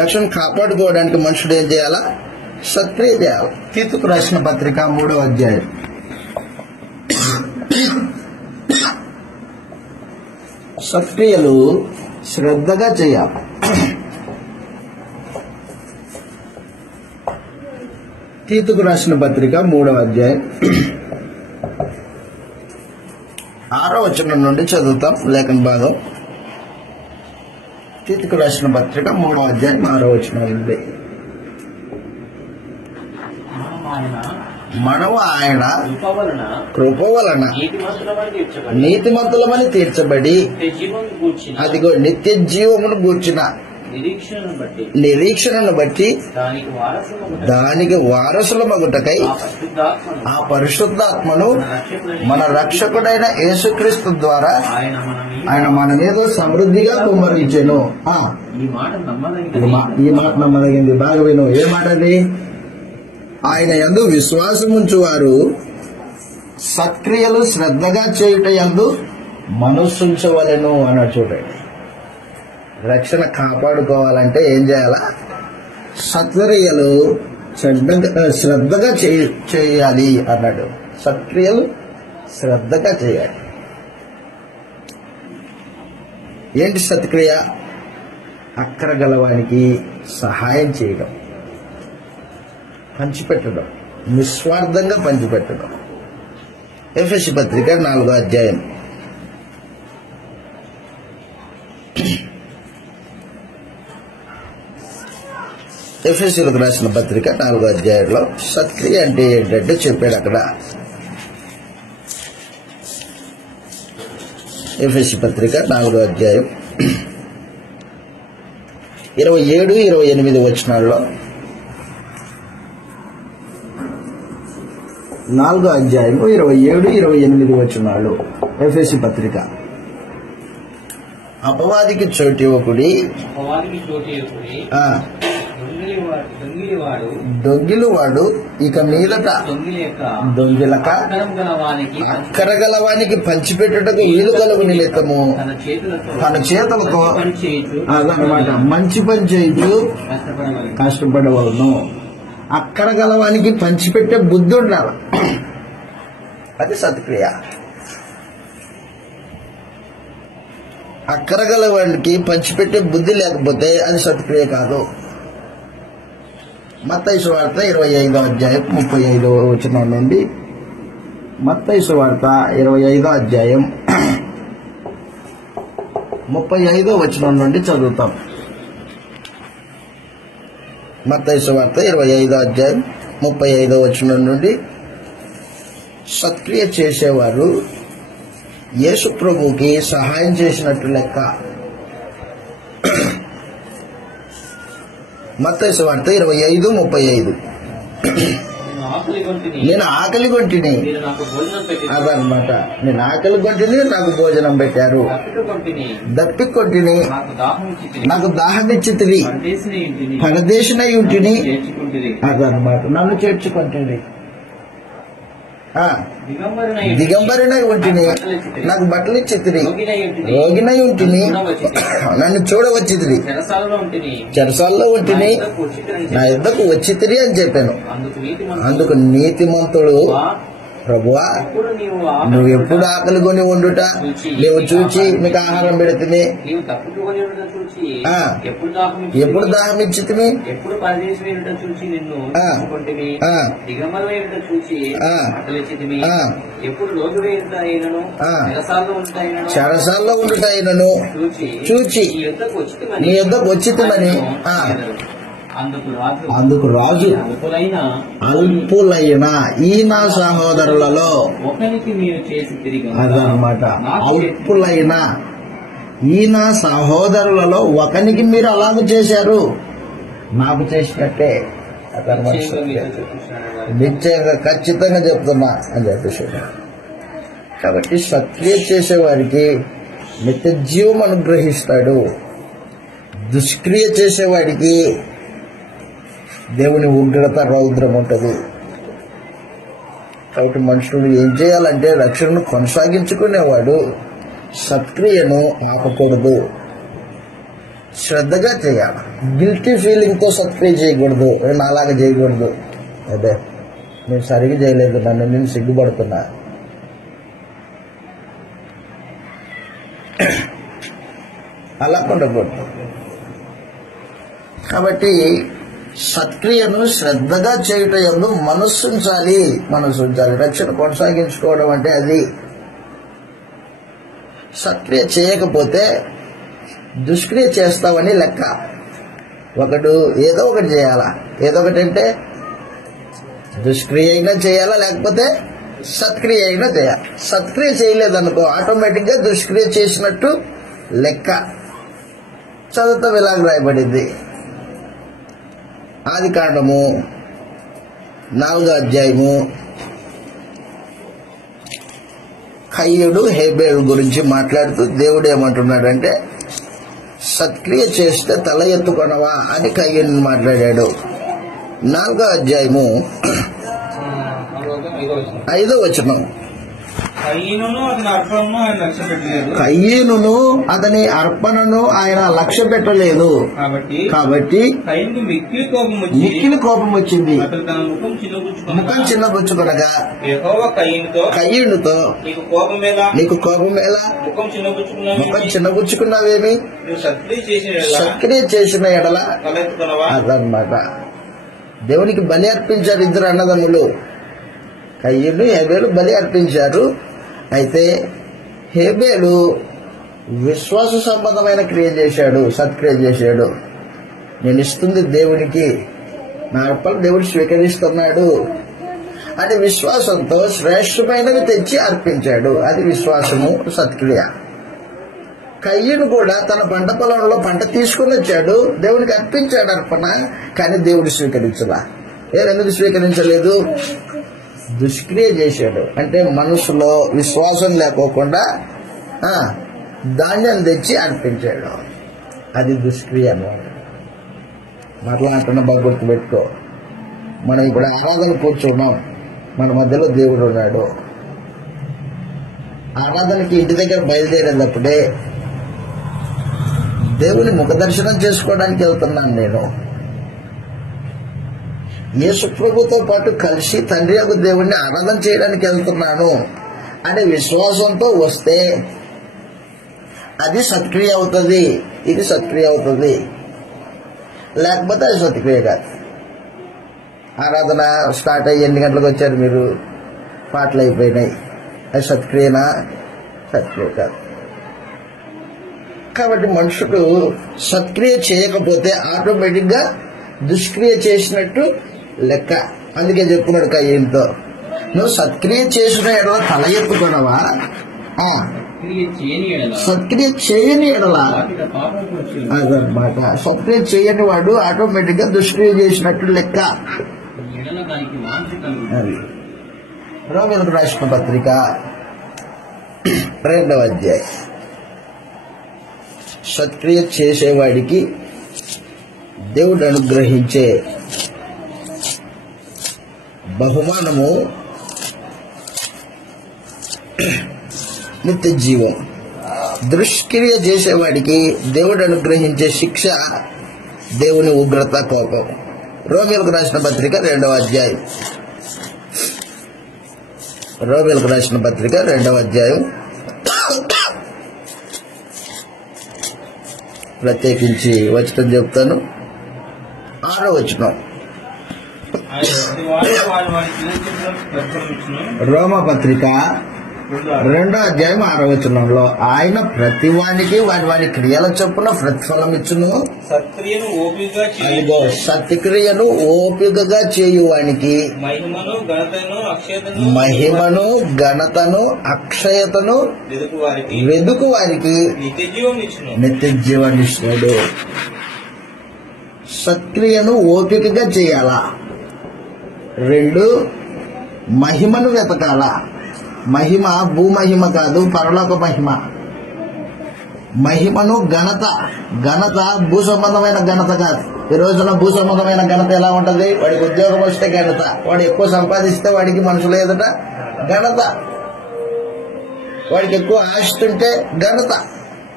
రక్షణ కాపాడుకోవడానికి మనుషుడు ఏం చేయాలా? సత్క్రియ చేయాలి. తీతుకు రాసిన పత్రిక 3వ అధ్యాయం. సత్క్రియలు శ్రద్ధగా చేయాలి. తీతుకు రాసిన పత్రిక 3వ అధ్యాయం 6వ వచనం నుండి చదువుతాం లేఖన భాగం. తీతుకు రాసిన పత్రిక 3వ అధ్యాయం 6వ వచనం నుండి. మనము ఆయన కృప వలన నీతిమంతులమని తీర్చబడి అదిగో నిత్య జీవమును గూర్చిన నిరీక్షణను బట్టి దానికి వారసులమగుటకై ఆ పరిశుద్ధాత్మను మన రక్షకుడైన యేసుక్రీస్తు ద్వారా ఆయన మన మీద సమృద్ధిగా కుమ్మరించెను. ఈ మాట నమ్మదగింది. బాగా విను. ఏ మాట అది? ఆయన యందు విశ్వాసముంచు వారు సత్క్రియలు శ్రద్ధగా చేయుట యందు మనస్సుంచవలెను అన్నాడు. చూడండి, రక్షణ కాపాడుకోవాలంటే ఏం చేయాలా? సత్క్రియలు శ్రద్ధగా చేయాలి అన్నాడు. సత్క్రియలు శ్రద్ధగా చేయాలి. ఏంటి సత్క్రియ? అక్కర గలవానికి సహాయం చేయడం, పంచిపెట్టడం, నిస్వార్థంగా పంచిపెట్టడం. ఎఫెసీ పత్రిక 4వ అధ్యాయం. ఎఫెసీలకు రాసిన పత్రిక 4వ అధ్యాయంలో సత్క్రియ అంటే ఏంటంటే చెప్పాడు అక్కడ. ఎఫెసీ పత్రిక 4వ అధ్యాయం 27, 28 వచనాల్లో 4వ అధ్యాయం 27, 28 వచనాలు. ఎఫెసీ పత్రిక. అపవాదికి చోటు ఇవ్వకుడి, దొంగిలివాడు ఇక మీదట దొంగిలక అక్కరగలవానికి పంచిపెట్టుటకు వీలు కలుగు నిమిత్తము తన చేతులతో అదనమాట మంచి పని చేయొచ్చు కష్టపడవలను. అక్కరగలవానికి పంచిపెట్టే బుద్ధి ఉండాలి. అది సత్క్రియ. అక్కరగలవానికి పంచిపెట్టే బుద్ధి లేకపోతే అది సత్క్రియ కాదు. మత్తయి సువార్త 25వ అధ్యాయం 35వ వచనం నుండి. మత్తయి సువార్త 25వ అధ్యాయం 35వ వచనం నుండి చదువుతాం. మత్తయి సువార్త 25వ అధ్యాయం 35వ వచనం నుండి. సత్క్రియ చేసేవారు యేసు ప్రభువుకి సహాయం చేసినట్టు లెక్క. మత్తయి సువార్త 25:35. నేను ఆకలి కొంటిని, అదనమాట. నేను ఆకలి కొంటిని, నాకు భోజనం పెట్టారు. దప్పి కొంటిని, నాకు దాహం ఇచ్చితివి. పరదేశినై ఉంటిని, అదనమాట. నన్ను చేర్చుకుంటుంది. దిగంబరినై ఉంటిని, నాకు బట్టలు ఇచ్చితిరి. రోగినై ఉంటిని, నన్ను చూడవచ్చితిరి. చెరసాల్లో ఉంటిని, నా యుద్ధకు వచ్చితిరి అని చెప్పాను. అందుకు నీతిమంతుడు, ప్రభువా నువ్వు ఎప్పుడు ఆకలి కొని ఉండుట నీవు చూచి మీకు ఆహారం పెడుతుంది, ఎప్పుడు దాహం ఇచ్చితివి, చెరసాల్లో ఉండుట అయినను చూచి నీ యుద్ధకు వచ్చితిమని. అందుకు రాజు అల్పులైన ఈ నా సహోదరులలో, అదనమాట, అల్పులైన ఈ నా సహోదరులలో ఒకనికి మీరు అలాగ చేశారు, నాకు చేసినట్టే. నిశ్చయంగా ఖచ్చితంగా చెప్తున్నా అని చెప్పేసి. కాబట్టి సత్క్రియ చేసేవారికి నిత్య జీవం అనుగ్రహిస్తాడు. దుష్క్రియ చేసేవాడికి దేవుని ఉగ్రత, రౌద్రం ఉంటుంది. కాబట్టి మనుషులు ఏం చేయాలంటే రక్షణను కొనసాగించుకునేవాడు సత్క్రియను ఆపకూడదు, శ్రద్ధగా చేయాలి. గిల్టీ ఫీలింగ్తో సత్క్రియ చేయకూడదు. నేను అలాగే చేయకూడదు, అదే నేను సరిగ్గా చేయలేదు, నేను సిగ్గుపడుతున్నా. అలా ఉండకూడదు. కాబట్టి సత్క్రియను శ్రద్ధగా చేయటం యందు మనస్సుంచాలి. రక్షణ కొనసాగించుకోవడం అంటే అది. సత్క్రియ చేయకపోతే దుష్క్రియ చేస్తావని లెక్క. ఒకడు ఏదో ఒకటి చేయాలా. ఏదో ఒకటి అంటే దుష్క్రియ అయినా చేయాలా, లేకపోతే సత్క్రియ అయినా చేయాలి. సత్క్రియ చేయలేదనుకో ఆటోమేటిక్గా దుష్క్రియ చేసినట్టు లెక్క. చదువుతాం ఇలాగ రాయబడింది. ఆదికాండము 4వ అధ్యాయము కయ్యూను హేబేలు గురించి మాట్లాడుతూ దేవుడు ఏమంటున్నాడంటే, సత్క్రియ చేస్తే తల ఎత్తుకొనవా అని కయ్యూను మాట్లాడాడు. 4వ అధ్యాయము 5వ వచనం. కయ్యూను అతని అర్పణను ఆయన లక్ష్య పెట్టలేదు, కాబట్టి మిక్కిలి కోపం వచ్చింది. ముఖం చిన్నబుచ్చుకొనగా కయ్యూనుతో, నీకు కోపం ఎలా, ముఖం చిన్నబుచ్చుకున్నావేమి, సత్క్రియ చేసిన ఎడల అదనమాట. దేవునికి బలి అర్పించారు ఇద్దరు అన్నదమ్ములు. కయ్యూను హేబేలు బలి అర్పించారు. అయితే హేబేలు విశ్వాస సంబంధమైన క్రియ చేశాడు, సత్క్రియ చేశాడు. నేను ఇస్తుంది దేవునికి, నా అర్పణ దేవుడు స్వీకరిస్తున్నాడు అని విశ్వాసంతో శ్రేష్టమైనవి తెచ్చి అర్పించాడు. అది విశ్వాసము, సత్క్రియ. కయ్యూను కూడా తన పంట పొలంలో పంట తీసుకుని వచ్చాడు, దేవునికి అర్పించాడు అర్పణ, కానీ దేవుడు స్వీకరించలా. ఎందుకు స్వీకరించలేదు? దుష్క్రియ చేశాడు. అంటే మనసులో విశ్వాసం లేకోకుండా ధాన్యం తెచ్చి అర్పించాడు. అది దుష్క్రియ అన్నమాట. మరలా అంటున్న బాగా గుర్తుపెట్టుకో. మనం ఇప్పుడు ఆరాధన కూర్చున్నాం, మన మధ్యలో దేవుడు ఉన్నాడు. ఆరాధనకి ఇంటి దగ్గర బయలుదేరేటప్పుడే దేవుని ముఖదర్శనం చేసుకోవడానికి వెళ్తున్నాను. నేను యేసు ప్రభుతో పాటు కలిసి తండ్రి యొక్క దేవుణ్ణి ఆరాధన చేయడానికి వెళ్తున్నాను అనే విశ్వాసంతో వస్తే అది సత్క్రియ అవుతుంది, ఇది సత్క్రియ అవుతుంది. లేకపోతే అది సత్క్రియ కాదు. ఆరాధన స్టార్ట్ అయ్యి 8 గంటలకు వచ్చారు మీరు, పాటలు అయిపోయినాయి, అది సత్క్రియనా? సత్క్రియ కాదు. కాబట్టి మనుషుడు సత్క్రియ చేయకపోతే ఆటోమేటిక్గా దుష్క్రియ చేసినట్టు లెక్క. అందుకే చెప్పుకున్నాడు కయ్యూనుతో, నువ్వు సత్క్రియ చేసిన ఎడల తల ఎత్తుకున్నావా, సత్క్రియ చేయని ఎడల అదనమాట. సత్క్రియ చేయని వాడు ఆటోమేటిక్ గా దుష్క్రియ చేసినట్టు లెక్క. రోమీయులకు రాసిన పత్రిక 2వ అధ్యాయం. సత్క్రియ చేసేవాడికి దేవుడు అనుగ్రహించే బహుమానము నిత్య జీవం. దుష్క్రియ చేసేవాడికి దేవుడు అనుగ్రహించే శిక్ష దేవుని ఉగ్రత, కోపం. రోమీయులకు రాసిన పత్రిక 2వ అధ్యాయం. రోమీయులకు రాసిన పత్రిక 2వ అధ్యాయం ప్రత్యేకించి వచనం చెప్తాను. 6వ వచనం. రోమపత్రిక 2వ అధ్యాయం 6వ వచనంలో ఆయన ప్రతివానికి వారి క్రియల చొప్పున ప్రతిఫలం ఇచ్చును. సత్క్రియను ఓపికగా చేయువానికి మహిమను ఘనతను అక్షయతను వెదుకు వారికి నిత్య జీవాన్ని ఇస్తాడు. సత్క్రియను ఓపికగా చేయాలా. 2 మహిమను వెతకాలా. మహిమ భూమహిమ కాదు, పరలోక మహిమ. మహిమను ఘనత భూ సంబంధమైన ఘనత కాదు. ఈ రోజున భూ సంబంధమైన ఘనత ఎలా ఉంటది? వాడికి ఉద్యోగం వస్తే ఘనత, వాడు ఎక్కువ సంపాదిస్తే వాడికి మనుషులు ఎదుట ఘనత, వాడికి ఎక్కువ ఆస్తి ఉంటే ఘనత.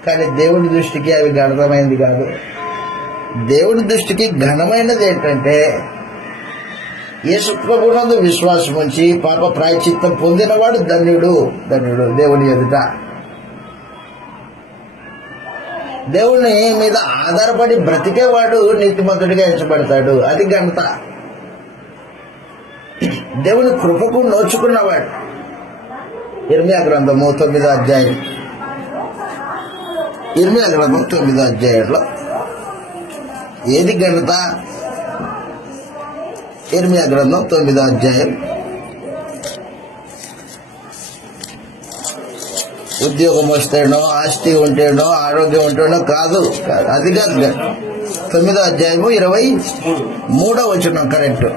కానీ దేవుడి దృష్టికి అవి ఘనతమైనది కాదు. దేవుడి దృష్టికి ఘనమైనది ఏంటంటే యేసు ప్రభువునందు విశ్వాసం ఉంచి పాప ప్రాయశ్చిత్తం పొందినవాడు ధన్యుడు, ధన్యుడు దేవుని ఎదుట. దేవుని మీద ఆధారపడి బ్రతికేవాడు నీతిమంతుడిగా ఎంచబడతాడు. అది ఘనత. దేవుని కృపకు నోచుకున్నవాడు. ఇర్మియా గ్రంథము 9వ అధ్యాయం ఇర్మియా గ్రంథం 9వ అధ్యాయంలో ఏది ఘనత? ఇర్మియా గ్రంథం 9వ అధ్యాయం. ఉద్యోగం వస్తేనో, ఆస్తి ఉంటేనో, ఆరోగ్యం ఉంటేనో కాదు, అది కాదు. 9వ అధ్యాయము 23వ వచనం కరెక్ట్.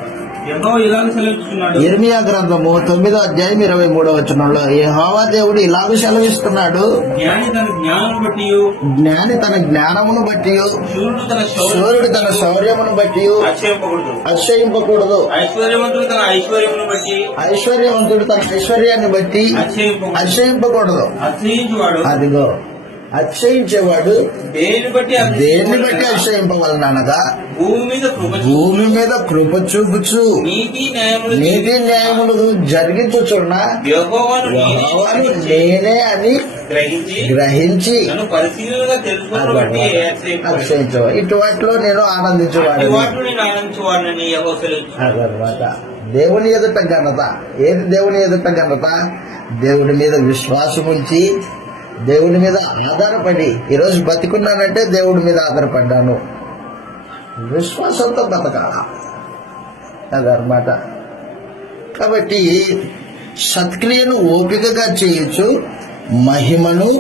ఇర్మియా గ్రంథము 9వ అధ్యాయం 23వ వచనంలో యెహోవా దేవుడు ఇలాగ సెలవిస్తున్నాడు, జ్ఞాని తన జ్ఞానమును బట్టి, శూరుడు తన శౌర్యమును బట్టి అతిశయింపకూడదు, ఐశ్వర్యవంతుడు తన ఐశ్వర్యాన్ని బట్టి అతిశయింపకూడదు. అదిగో అతిశయించేవాడు దేన్ని బట్టి అతిశయింపవలనగా భూమి మీద కృప చూపుచు నీతి న్యాయములు జరిగించుచున్న యెహోవాను నేనే అని గ్రహించి అతిశయించేవాడు. ఇటువంటిలో నేను ఆనందించేవాడు. అదనమాట దేవుని ఎదుట ఘనత. ఏది దేవుని ఎదుట ఘనత? దేవుడి మీద విశ్వాసం ఉంచి, దేవుడి మీద ఆధారపడి. ఈరోజు బతికున్నానంటే దేవుడి మీద ఆధారపడ్డాను. విశ్వాసంతో బతకాల, అదనమాట. కాబట్టి సత్క్రియను ఓపికగా చేయొచ్చు. మహిమను,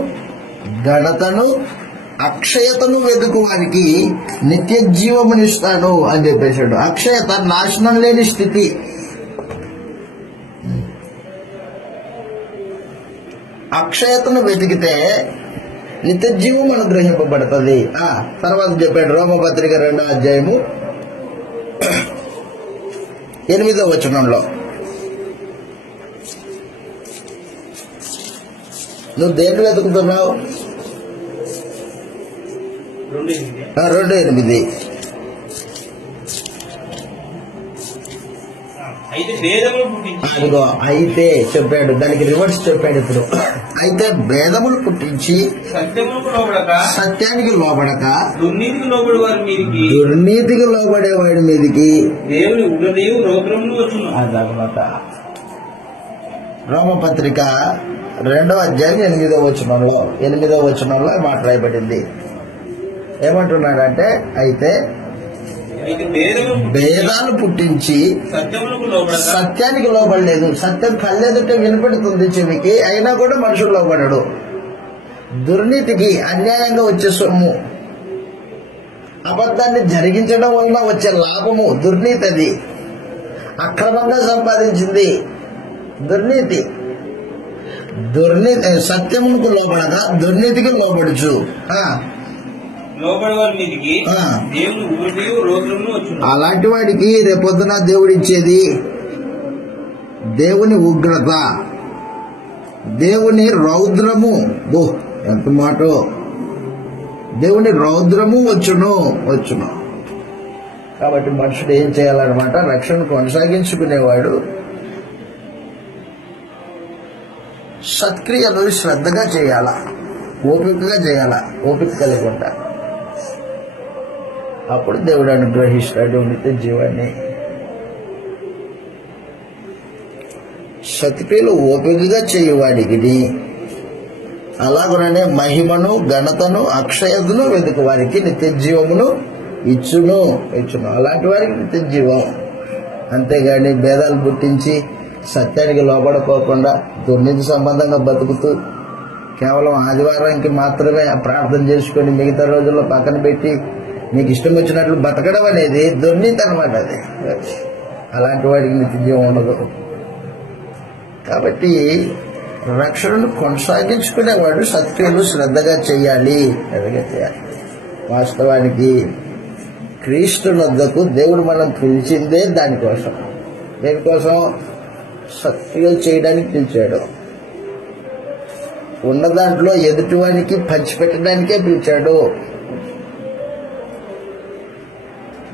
ఘనతను, అక్షయతను వెతుకు వారికి నిత్య జీవమునిస్తాను అని చెప్పేశాడు. అక్షయత నాశనం లేని స్థితి. అక్షయతను వెతికితే నిత్య జీవం అనుగ్రహింపబడుతుంది. తర్వాత చెప్పాడు రోమపత్రిక 2వ అధ్యాయము 8వ వచనంలో, నువ్వు దేన్ని వెతుకుతున్నావు? 2:8. అదిగో అయితే చెప్పాడు, దానికి రివర్స్ చెప్పాడు ఇప్పుడు. అయితే భేదములు పుట్టించి సత్యానికి లోబడక దుర్నీతికి లోబడే వాడి మీదికి అదనమాట. రోమపత్రిక 2వ అధ్యాయం 8వ వచనంలో మాట్లాడబడింది. ఏమంటున్నాడంటే, అయితే భేదాలు పుట్టించి సత్యానికి లోబడలేదు. సత్యం కళ్ళెదుట వినపడుతుంది చెవికి, అయినా కూడా మనుషులు లోబడడు. దుర్నీతికి, అన్యాయంగా వచ్చే సొమ్ము, అబద్ధాన్ని జరిగించడం వలన వచ్చే లాభము దుర్నీతి. అది అక్రమంగా సంపాదించింది దుర్నీతి. సత్యమునకు లోబడగా దుర్నీతికి లోబడుచు. అలాంటి వాడికి రేపొద్దున దేవుడు ఇచ్చేది దేవుని ఉగ్రత, దేవుని రౌద్రము. ఎంత మాట! దేవుని రౌద్రము వచ్చును. కాబట్టి మనుషుడు ఏం చేయాలన్నమాట? రక్షణ కొనసాగించుకునేవాడు సత్క్రియలు శ్రద్ధగా చేయాలా, ఓపికగా చేయాలా, ఓపిక కలిగి. అప్పుడు దేవుడు అనుగ్రహిస్తాడు నిత్య జీవాన్ని. సత్క్రియలు ఓపికగా చేయవాడికి, అలాగనే మహిమను, ఘనతను, అక్షయతను వెతుకు వారికి నిత్య జీవమును ఇచ్చును. అలాంటి వారికి నిత్య జీవం. అంతేగాని భేదాలు పుట్టించి సత్యానికి లోబడుకోకుండా దుర్నీతి సంబంధంగా బతుకుతూ కేవలం ఆదివారానికి మాత్రమే ప్రార్థన చేసుకొని మిగతా రోజుల్లో పక్కన పెట్టి నీకు ఇష్టం వచ్చినట్లు బతకడం అనేది దుర్నీతి అన్నమాట. అది అలాంటి వాడికి నిత్య జీవం ఉండదు. కాబట్టి రక్షణను కొనసాగించుకునేవాడు సత్క్రియలు శ్రద్ధగా చేయాలి. వాస్తవానికి క్రీస్తు వద్దకు దేవుడు మనం పిలిచిందే దానికోసం. దేనికోసం? సత్క్రియలు చేయడానికి పిలిచాడు. ఉన్న దాంట్లో ఎదుటివానికి పంచిపెట్టడానికే పిలిచాడు.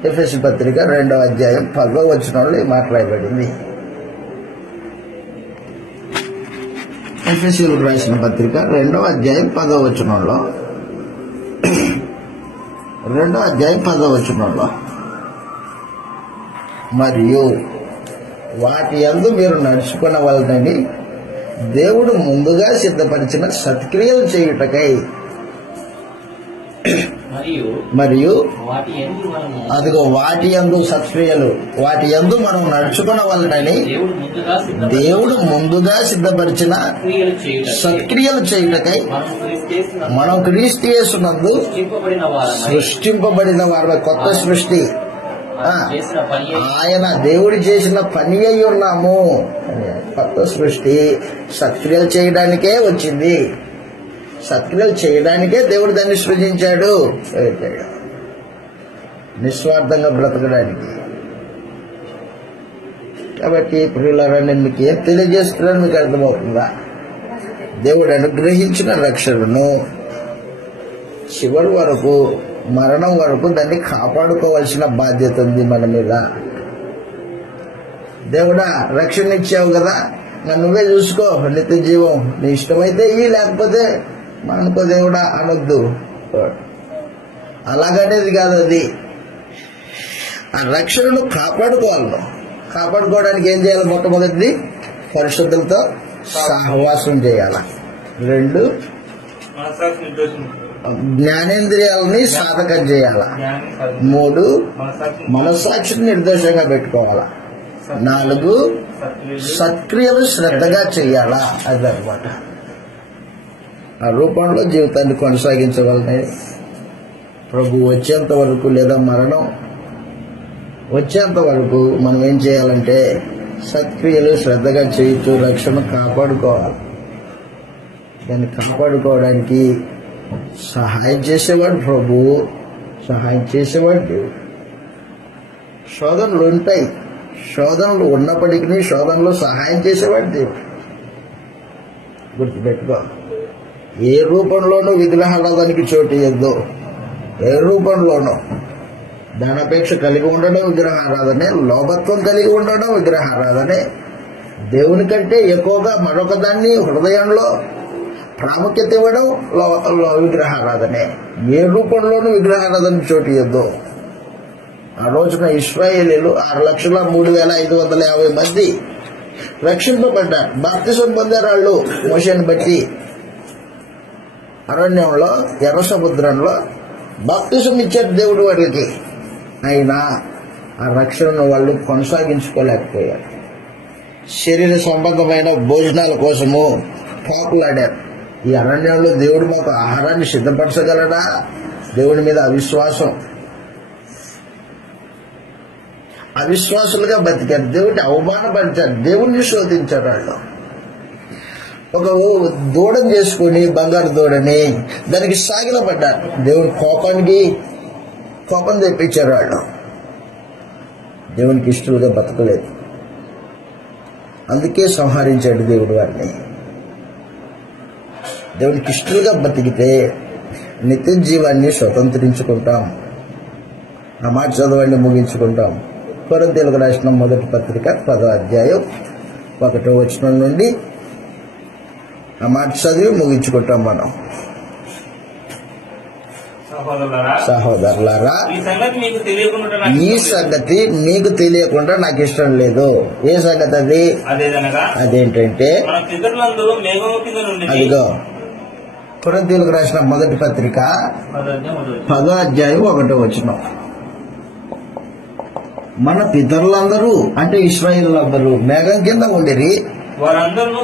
ఎఫెసీ పత్రిక 2వ అధ్యాయం 10వ వచనంలో మాట్లాడబడింది. ఎఫెసీయులకు రాసిన పత్రిక 2వ అధ్యాయం 10వ వచనంలో, 2వ అధ్యాయం 10వ వచనంలో, మరియు వాటి యందు మీరు నడుచుకొనవలెనని దేవుడు ముందుగా సిద్ధపరిచిన సత్క్రియలు చేయుటకై మరియు అదిగో వాటి యందు సత్క్రియలు, వాటి యందు మనం నడుచుకున్న వాళ్ళని దేవుడు ముందుగా సిద్ధపరిచిన సత్క్రియలు చేయుటకై మనం క్రీస్తు యేసునందు సృష్టింపబడిన వారి కొత్త సృష్టి, ఆయన దేవుడు చేసిన పని అయి ఉన్నాము. కొత్త సృష్టి సత్క్రియలు చేయడానికే వచ్చింది. సత్క్రియలు చేయడానికే దేవుడు దాన్ని సృజించాడు. నిస్వార్థంగా బ్రతకడానికి. కాబట్టి ప్రియులారా, నేను మీకు ఏం తెలియజేస్తున్నాను మీకు అర్థమవుతుందా? దేవుడు అనుగ్రహించిన రక్షణను చివరి వరకు, మరణం వరకు దాన్ని కాపాడుకోవాల్సిన బాధ్యత ఉంది మన మీద. దేవుడా రక్షణ ఇచ్చావు కదా, నువ్వే చూసుకో, నిత్య జీవం నీ ఇష్టమైతే ఇవి, లేకపోతే మనకో దేవుడా అనొద్దు. అలాగనేది కాదు అది. ఆ రక్షణను కాపాడుకోవాలి. కాపాడుకోవడానికి ఏం చేయాలి? మొట్టమొదటిది పరిశుద్ధులతో సహవాసం చేయాల. 2 జ్ఞానేంద్రియాలని సాధకం చేయాల. 3 మనస్సాక్షిని నిర్దోషంగా పెట్టుకోవాలా. 4 సత్క్రియలు శ్రద్ధగా చేయాలా. అదనమాట. ఆ రూపంలో జీవితాన్ని కొనసాగించగలనే ప్రభు వచ్చేంత వరకు, లేదా మరణం వచ్చేంత వరకు మనం ఏం చేయాలంటే సత్క్రియలు శ్రద్ధగా చేయుతూ రక్షణ కాపాడుకోవాలి. దాన్ని కాపాడుకోవడానికి సహాయం చేసేవాడు ప్రభు, సహాయం చేసేవాడు దేవుడు. శోధనలు ఉంటాయి, శోధనలు ఉన్నప్పటికీ శోధనలో సహాయం చేసేవాడు దేవుడు. గుర్తుపెట్టుకో. ఏ రూపంలోనూ విగ్రహారాధనకి చోటు ఇవ్వద్దు. ఏ రూపంలోనూ ధనాపేక్ష కలిగి ఉండడం విగ్రహారాధనే, లోభత్వం కలిగి ఉండడం విగ్రహారాధనే, దేవుని కంటే ఎక్కువగా మరొక దాన్ని హృదయంలో ప్రాముఖ్యత ఇవ్వడం విగ్రహారాధనే. ఏ రూపంలోనూ విగ్రహారాధనకి చోటు ఇవ్వద్దు. ఆ రోజున ఇశ్రాయేలీయులు 6,03,550 మంది రక్షింపబడ్డారు. బాప్తిసం పొందారు వాళ్ళు. మోషేని బట్టి అరణ్యంలో, ఎర్ర సముద్రంలో బాప్తిసం ఇచ్చారు దేవుడు వాళ్ళకి. అయినా ఆ రక్షణను వాళ్ళు కొనసాగించుకోలేకపోయారు. శరీర సంబంధమైన భోజనాల కోసము పాకులాడారు. ఈ అరణ్యంలో దేవుడు మాకు ఆహారాన్ని సిద్ధపరచగలడా? దేవుని మీద అవిశ్వాసం, అవిశ్వాసులుగా బతికారు. దేవుడిని అవమానపరిచారు, దేవుణ్ణి శోధించారు. వాళ్ళు ఒక దూడని చేసుకుని, బంగారు దూడని, దానికి సాగిలపడ్డారు. దేవుని కోపం తెప్పించారు. వాళ్ళు దేవునికి ఇష్టలుగా బతకలేదు. అందుకే సంహరించాడు దేవుడు వారిని. దేవునికి ఇష్టలుగా బతికితే నిత్య జీవాన్ని స్వతంత్రించుకుంటాం. ఆ మాట చదవండి, ముగించుకుంటాం. కొరింథీయులకు రాసిన మొదటి పత్రిక 10వ అధ్యాయం 1వ వచనం నుండి ఆ మాట చదివి ముగించుకుంటాం మనం. సహోదరులారా, ఈ సంగతి మీకు తెలియకుండా నాకు ఇష్టం లేదు. ఏ సంగతి అది? అదేంటంటే, అదిగో కొరింథీయులకు రాసిన మొదటి పత్రిక 10వ అధ్యాయం 1వ వచనం. మన పితరులందరూ అంటే ఇశ్రాయేలులందరూ మేఘం కింద ఉండిరి, వారందరూ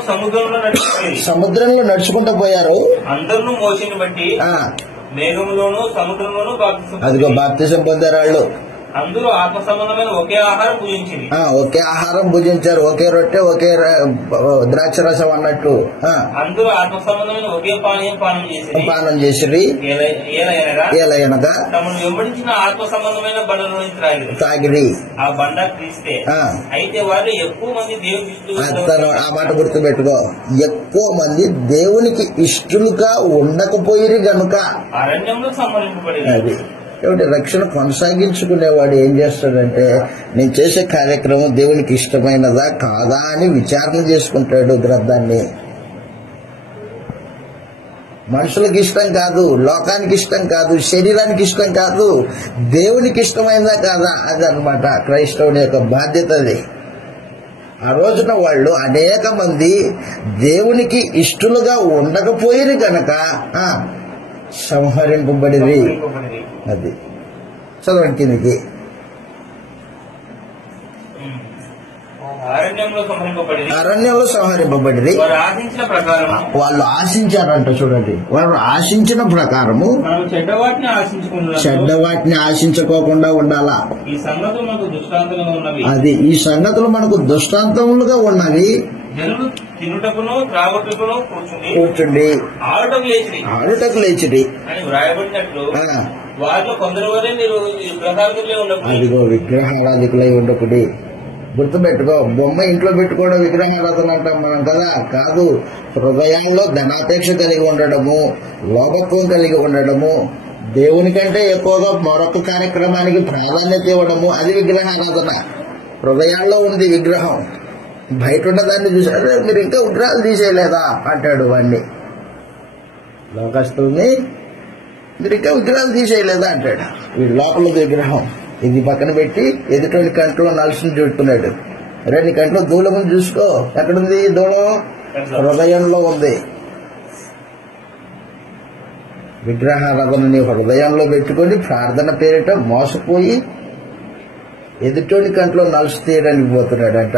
సముద్రంలో నడుచుకుంటూ పోయారు. అందరూ మోషేని బట్టి మేఘంలోను సముద్రంలోను అదిగో బాప్తిసం పొందారు వాళ్ళు. అందరూ ఆత్మ సంబంధమైన ఒకే ఆహారం భుజించింది. ఒకే ఆహారం భుజించారు. ఒకే రొట్టె, ఒకే ద్రాక్ష రసం అన్నట్టు. అందరూ ఆత్మ సంబంధమైన ఒకే పానం చేసిరి. ఏలయనగా తమను వెంబడించిన ఆత్మ సంబంధమైన బండలో తాగిరి. ఆ బండ క్రీస్తే. అయితే వారు ఎక్కువ మంది దేవునికి, ఆ మాట గుర్తుపెట్టుకో, ఎక్కువ మంది దేవునికి ఇష్టలుగా ఉండకపోయిరి గనుక అరణ్యంలో సంహరింపబడి. కాబట్టి రక్షణ కొనసాగించుకునేవాడు ఏం చేస్తాడంటే, నేను చేసే కార్యక్రమం దేవునికి ఇష్టమైనదా కాదా అని విచారణ చేసుకుంటాడు. గ్రంథాన్ని మనుషులకు ఇష్టం కాదు, లోకానికి ఇష్టం కాదు, శరీరానికి ఇష్టం కాదు, దేవునికి ఇష్టమైనదా కాదా అది అన్నమాట క్రైస్తవుని యొక్క బాధ్యత. అది ఆ రోజున వాళ్ళు అనేక మంది దేవునికి ఇష్టలుగా ఉండకపోయిరు గనక సంహరింపబడిరి. అది చదవండి కిందికి. అరణ్యంలో సంహరింపబడిరి. వాళ్ళు ఆశించారంట. చూడండి, వాళ్ళు ఆశించిన ప్రకారము చెడ్డవాటిని ఆశించుకోకుండా ఉండాలా. అది ఈ సంగతులు మనకు దృష్టాంతములుగా ఉన్నవి. తినుటకును త్రాగుటకును కూర్చుండి ఆడుటకు లేచిరి అని వ్రాయబడినట్లు వారిలో కొందరు వరే మీరు విగ్రహారాధికులై ఉండకూడదు. అదిగో విగ్రహారాధికులై ఉండకుడి. గుర్తుపెట్టుకో, బొమ్మ ఇంట్లో పెట్టుకోవడం విగ్రహారాధన అంటాం మనం కదా. కాదు, హృదయాల్లో ధనాపేక్ష కలిగి ఉండడము, లోభత్వం కలిగి ఉండడము, దేవుని కంటే ఎక్కువగా మరొక కార్యక్రమానికి ప్రాధాన్యత ఇవ్వడము, అది విగ్రహారాధన. హృదయాల్లో ఉంది విగ్రహం. బయట ఉన్న దాన్ని చూసారు, మీరు ఇంకా విగ్రహాలు తీసేయలేదా అంటాడు వాడిని. లోకస్తుల్ని మీరు ఇంకా విగ్రహాలు తీసేయలేదా అంటాడు. వీడి లోపల విగ్రహం ఇది పక్కన పెట్టి ఎదుటి కంట్లో నలుసుని చూస్తున్నాడు. రెండు కంట్లో దూలముని చూసుకో. ఎక్కడుంది దూలం? హృదయంలో ఉంది. విగ్రహారాధన నీ హృదయంలో పెట్టుకొని ప్రార్థన పేరిట మోసపోయి ఎదుటోని కంట్లో నలుసు తీయడానికి పోతున్నాడంట.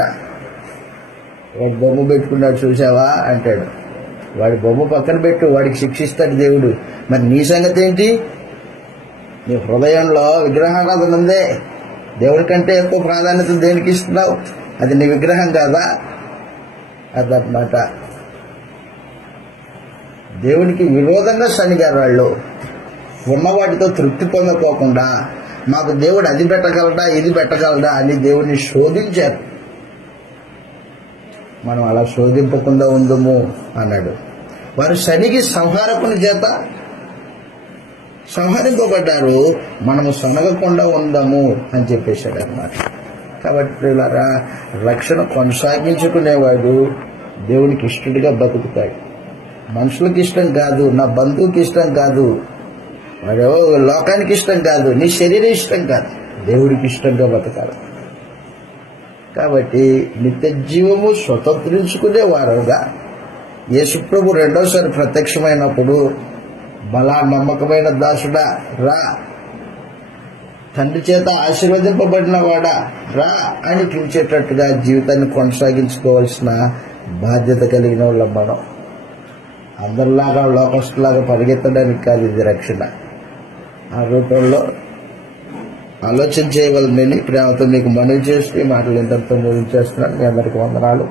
వాడు బొమ్మ పెట్టుకున్నాడు చూసావా అంటాడు. వాడి బొమ్మ పక్కన పెట్టు, వాడికి శిక్షిస్తాడు దేవుడు. మరి నీ సంగతి ఏంటి? నీ హృదయంలో విగ్రహారాధన ఉందే. దేవుడి కంటే ఎక్కువ ప్రాధాన్యత దేనికి ఇస్తున్నావు? అది నీ విగ్రహం కాదా? అదన్నమాట. దేవునికి విరోధంగా శనిగారు వాళ్ళు. ఉన్నవాటితో తృప్తి పొందకోకుండా మాకు దేవుడు అది పెట్టగలడా ఇది పెట్టగలడా అని దేవుడిని శోధించారు. మనం అలా శోధింపకుండా ఉందము అన్నాడు. వారు శనికి సంహారకుని చేత సంహరింపబడ్డారు, మనము సనగకుండా ఉందాము అని చెప్పేశాడు అన్నమాట. కాబట్టి రక్షణ కొనసాగించుకునేవాడు దేవునికి ఇష్టడిగా బతుకుతాడు. మనుషులకు ఇష్టం కాదు, నా బంధువుకి ఇష్టం కాదు, వాడు లోకానికి ఇష్టం కాదు, నీ శరీరం ఇష్టం కాదు, దేవుడికి ఇష్టంగా బతకాలి. కాబట్టి నిత్య జీవము స్వతంత్రించుకునే వారుగా యేసుప్రభు రెండోసారి ప్రత్యక్షమైనప్పుడు, బలా నమ్మకమైన దాసుడా రా, తండ్రి చేత ఆశీర్వదింపబడిన వాడా రా అని పిలిచేటట్టుగా జీవితాన్ని కొనసాగించుకోవాల్సిన బాధ్యత కలిగిన వాళ్ళం మనం. అందరిలాగా లోకస్తులాగా పరిగెత్తడానికి కాదు ఇది రక్షణ. ఆ రూపంలో ఆలోచన చేయవలనని ప్రేమతో మీకు మనవి చేస్తూ మాటలు ఇంతటితో ముగించేస్తున్నాను. మీ అందరికీ వందనాలు.